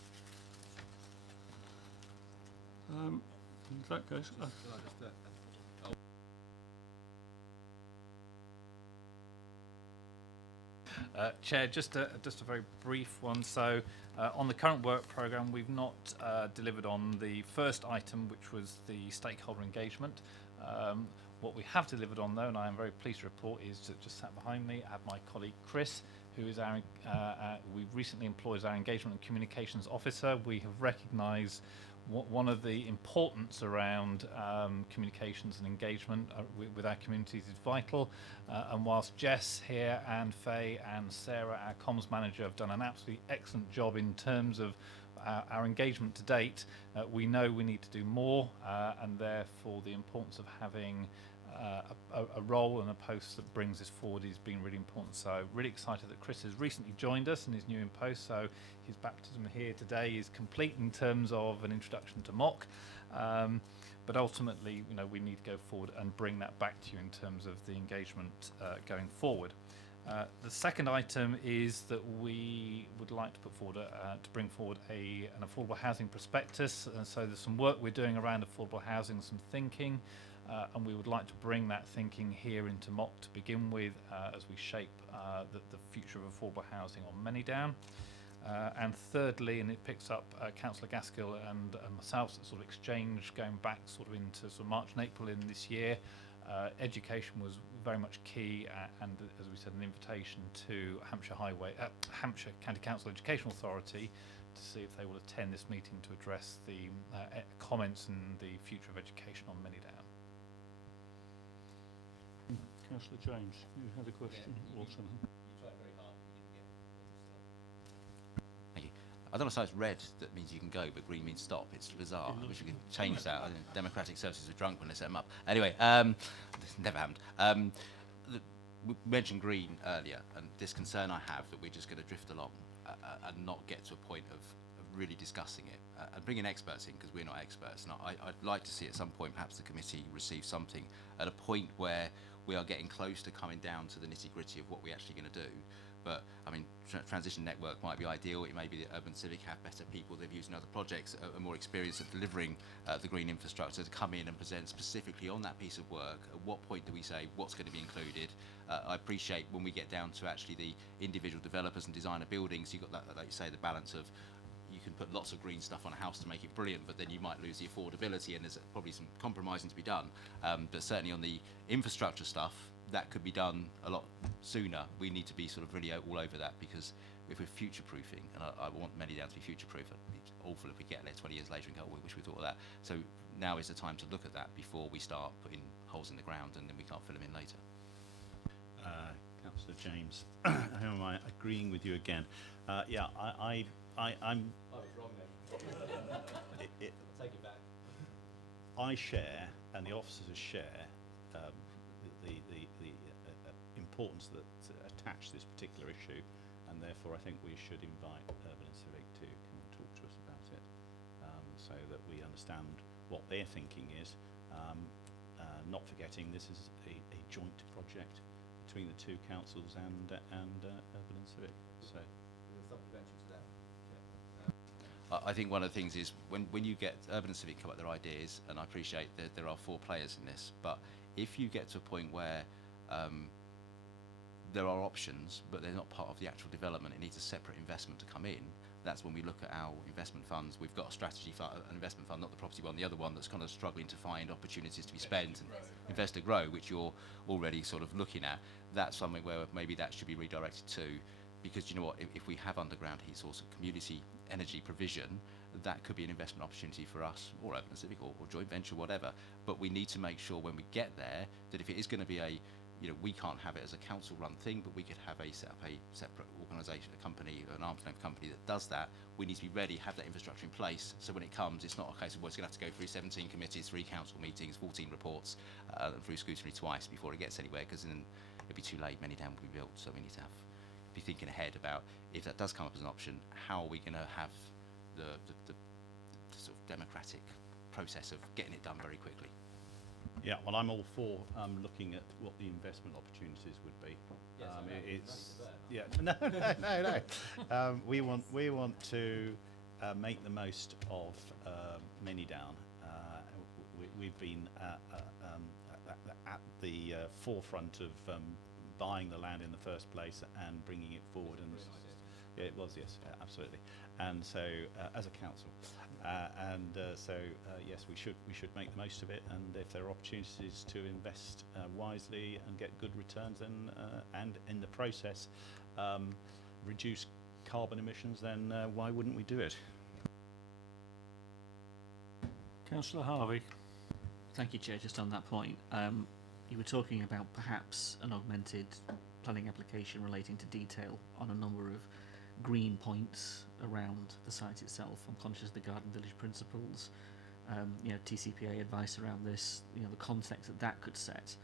In that case, Chair, just a very brief one. So, on the current work programme, we've not delivered on the first item, which was the stakeholder engagement. What we have delivered on, though, and I am very pleased to report, is that just sat behind me, I have my colleague Chris, who is we've recently employed as our engagement and communications officer. We have recognised one of the importance around communications and engagement with our communities is vital, and whilst Jess here and Faye and Sarah, our comms manager, have done an absolutely excellent job in terms of our engagement to date, we know we need to do more, and therefore the importance of having a role and a post that brings this forward has been really important. So really excited that Chris has recently joined us and is new in post, so his baptism here today is complete in terms of an introduction to mock, but ultimately, you know, we need to go forward and bring that back to you in terms of the engagement going forward. The second item is that we would like to put forward to bring forward an affordable housing prospectus, and so there's some work we're doing around affordable housing, some thinking, and we would like to bring that thinking here into mock to begin with as we shape the future of affordable housing on Manydown. And thirdly, and it picks up Councillor Gaskill and myself sort of exchange going back sort of into sort of March and April in this year. Education was very much key, and as we said, an invitation to Hampshire County Council Education Authority to see if they will attend this meeting to address the comments and the future of education on Manydown. Councillor James, you had a question or something? I don't know if it's red that means you can go, but green means stop. It's bizarre. I wish we could change that. I think Democratic Services were drunk when they set them up. Anyway, this never happened. We mentioned green earlier, and this concern I have that we're just going to drift along and not get to a point of really discussing it and bringing experts in, because we're not experts. And I'd like to see at some point perhaps the committee receive something at a point where we are getting close to coming down to the nitty-gritty of what we're actually going to do. But I mean, Transition Network might be ideal. It may be that Urban Civic have better people they've used in other projects, are more experienced at delivering the green infrastructure, to come in and present specifically on that piece of work. At what point do we say what's going to be included? I appreciate when we get down to actually the individual developers and designer buildings, you've got that, like you say, the balance of you can put lots of green stuff on a house to make it brilliant, but then you might lose the affordability, and there's probably some compromising to be done. But certainly on the infrastructure stuff, that could be done a lot sooner. We need to be sort of really all over that, because if we're future-proofing, and I want Manydown to be future-proof, it'd be awful if we get there 20 years later and go, oh, we wish we thought of that. So now is the time to look at that before we start putting holes in the ground and then we can't fill them in later. Councillor James, how am I agreeing with you again? Yeah, I'm. I was wrong then. Take it back. I share, and the officers share, the importance that attach this particular issue, and therefore I think we should invite Urban and Civic to come and talk to us about it, so that we understand what their thinking is. Not forgetting this is a joint project between the two councils and Urban and Civic. So. I think one of the things is when you get Urban and Civic come up with their ideas, and I appreciate that there are 4 players in this, but if you get to a point where there are options, but they're not part of the actual development, it needs a separate investment to come in. That's when we look at our investment funds. We've got a strategy fund, an investment fund, not the property one, the other one that's kind of struggling to find opportunities to be spent, and Invest to Grow, which you're already sort of looking at. That's something where maybe that should be redirected to, because you know what, if we have underground heat source and community energy provision, that could be an investment opportunity for us, or Urban and Civic, or joint venture, whatever. But we need to make sure when we get there that if it is going to be a, you know, we can't have it as a council-run thing, but we could have set up a separate organisation, a company, an arm's length company that does that. We need to be ready, have that infrastructure in place, so when it comes, it's not a case of, well, it's going to have to go through 17 committees, 3 council meetings, 14 reports, and through scrutiny twice before it gets anywhere, because then it'll be too late. Manydown will be built, so we need to be thinking ahead about, if that does come up as an option, how are we going to have the sort of democratic process of getting it done very quickly. Yeah, well, I'm all for looking at what the investment opportunities would be. No. We want to make the most of Manydown. We've been at the forefront of buying the land in the first place and bringing it forward. And yeah, it was, yes, absolutely. And so, as a council. Yes, we should make the most of it, and if there are opportunities to invest wisely and get good returns, then and in the process reduce carbon emissions, then why wouldn't we do it? Councillor Harvey. Thank you, Chair. Just on that point, you were talking about perhaps an augmented planning application relating to detail on a number of green points around the site itself. I'm conscious of the Garden Village principles, TCPA advice around this, the context that could set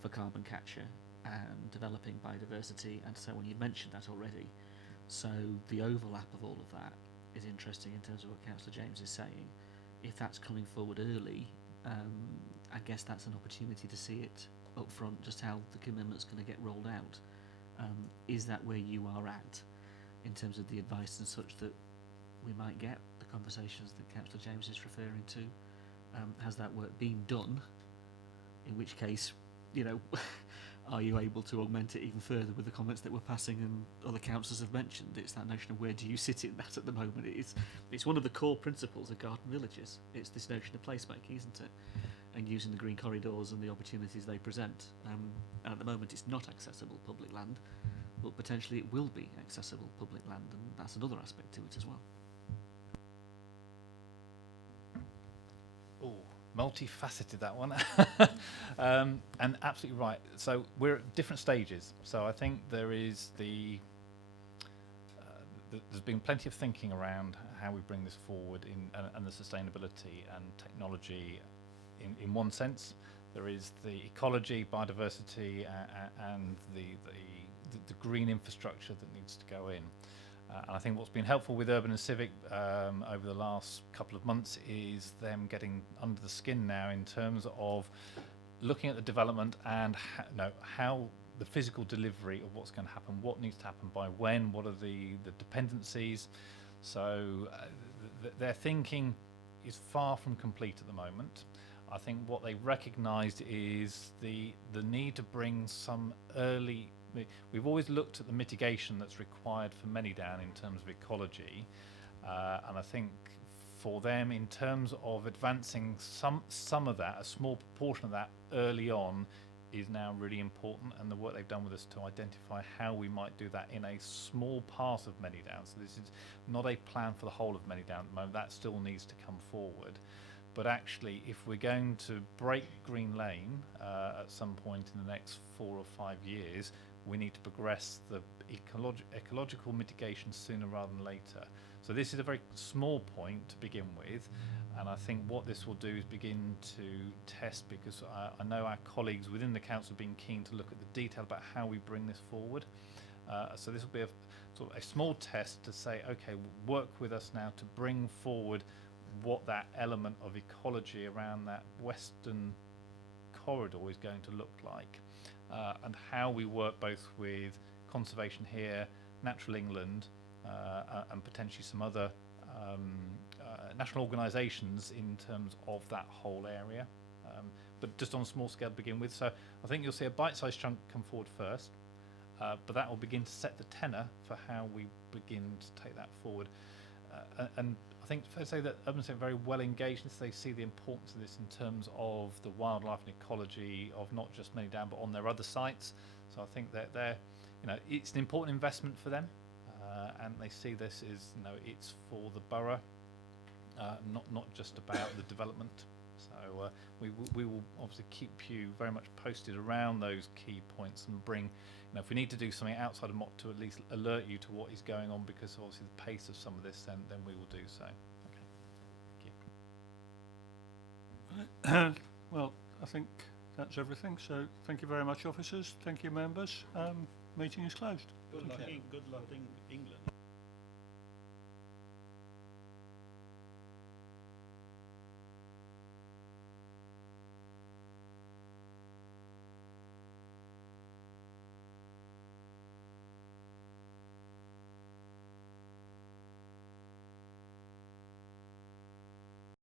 for carbon capture and developing biodiversity, and so on. You mentioned that already. So the overlap of all of that is interesting in terms of what Councillor James is saying. If that's coming forward early, I guess that's an opportunity to see it up front, just how the commitment's going to get rolled out. Is that where you are at in terms of the advice and such that we might get, the conversations that Councillor James is referring to? Has that work been done? In which case, are you able to augment it even further with the comments that we're passing and other councillors have mentioned? It's that notion of where do you sit in that at the moment. It's one of the core principles of garden villages. It's this notion of placemaking, isn't it? And using the green corridors and the opportunities they present. And at the moment it's not accessible public land, but potentially it will be accessible public land, and that's another aspect to it as well. Oh, multifaceted, that one. And absolutely right. So we're at different stages. So I think there is there's been plenty of thinking around how we bring this forward and the sustainability and technology in one sense. There is the ecology, biodiversity, and the green infrastructure that needs to go in. And I think what's been helpful with Urban and Civic over the last couple of months is them getting under the skin now in terms of looking at the development and how the physical delivery of what's going to happen, what needs to happen by when, what are the dependencies. So their thinking is far from complete at the moment. I think what they recognised is the need to bring some early. We've always looked at the mitigation that's required for Manydown in terms of ecology, and I think for them, in terms of advancing some of that, a small proportion of that early on, is now really important. And the work they've done with us to identify how we might do that in a small part of Manydown. So this is not a plan for the whole of Manydown at the moment. That still needs to come forward. But actually, if we're going to break Green Lane at some point in the next 4 or 5 years, we need to progress the ecological mitigation sooner rather than later. So this is a very small point to begin with, and I think what this will do is begin to test, because I know our colleagues within the council have been keen to look at the detail about how we bring this forward. So this will be sort of a small test to say, okay, work with us now to bring forward what that element of ecology around that western corridor is going to look like, and how we work both with conservation here, Natural England, and potentially some other national organisations in terms of that whole area, but just on a small scale to begin with. So I think you'll see a bite-sized chunk come forward first, but that will begin to set the tenor for how we begin to take that forward. And I think it's fair to say that Urban are very well engaged, and they see the importance of this in terms of the wildlife and ecology of not just Manydown but on their other sites. So I think that it's an important investment for them, and they see this as it's for the borough, not just about the development. So we will obviously keep you very much posted around those key points and bring. If we need to do something outside of MOC to at least alert you to what is going on, because obviously the pace of some of this, then we will do so. Okay. Thank you. Well, I think that's everything. So thank you very much, officers. Thank you, members. Meeting is closed. Good luck, England.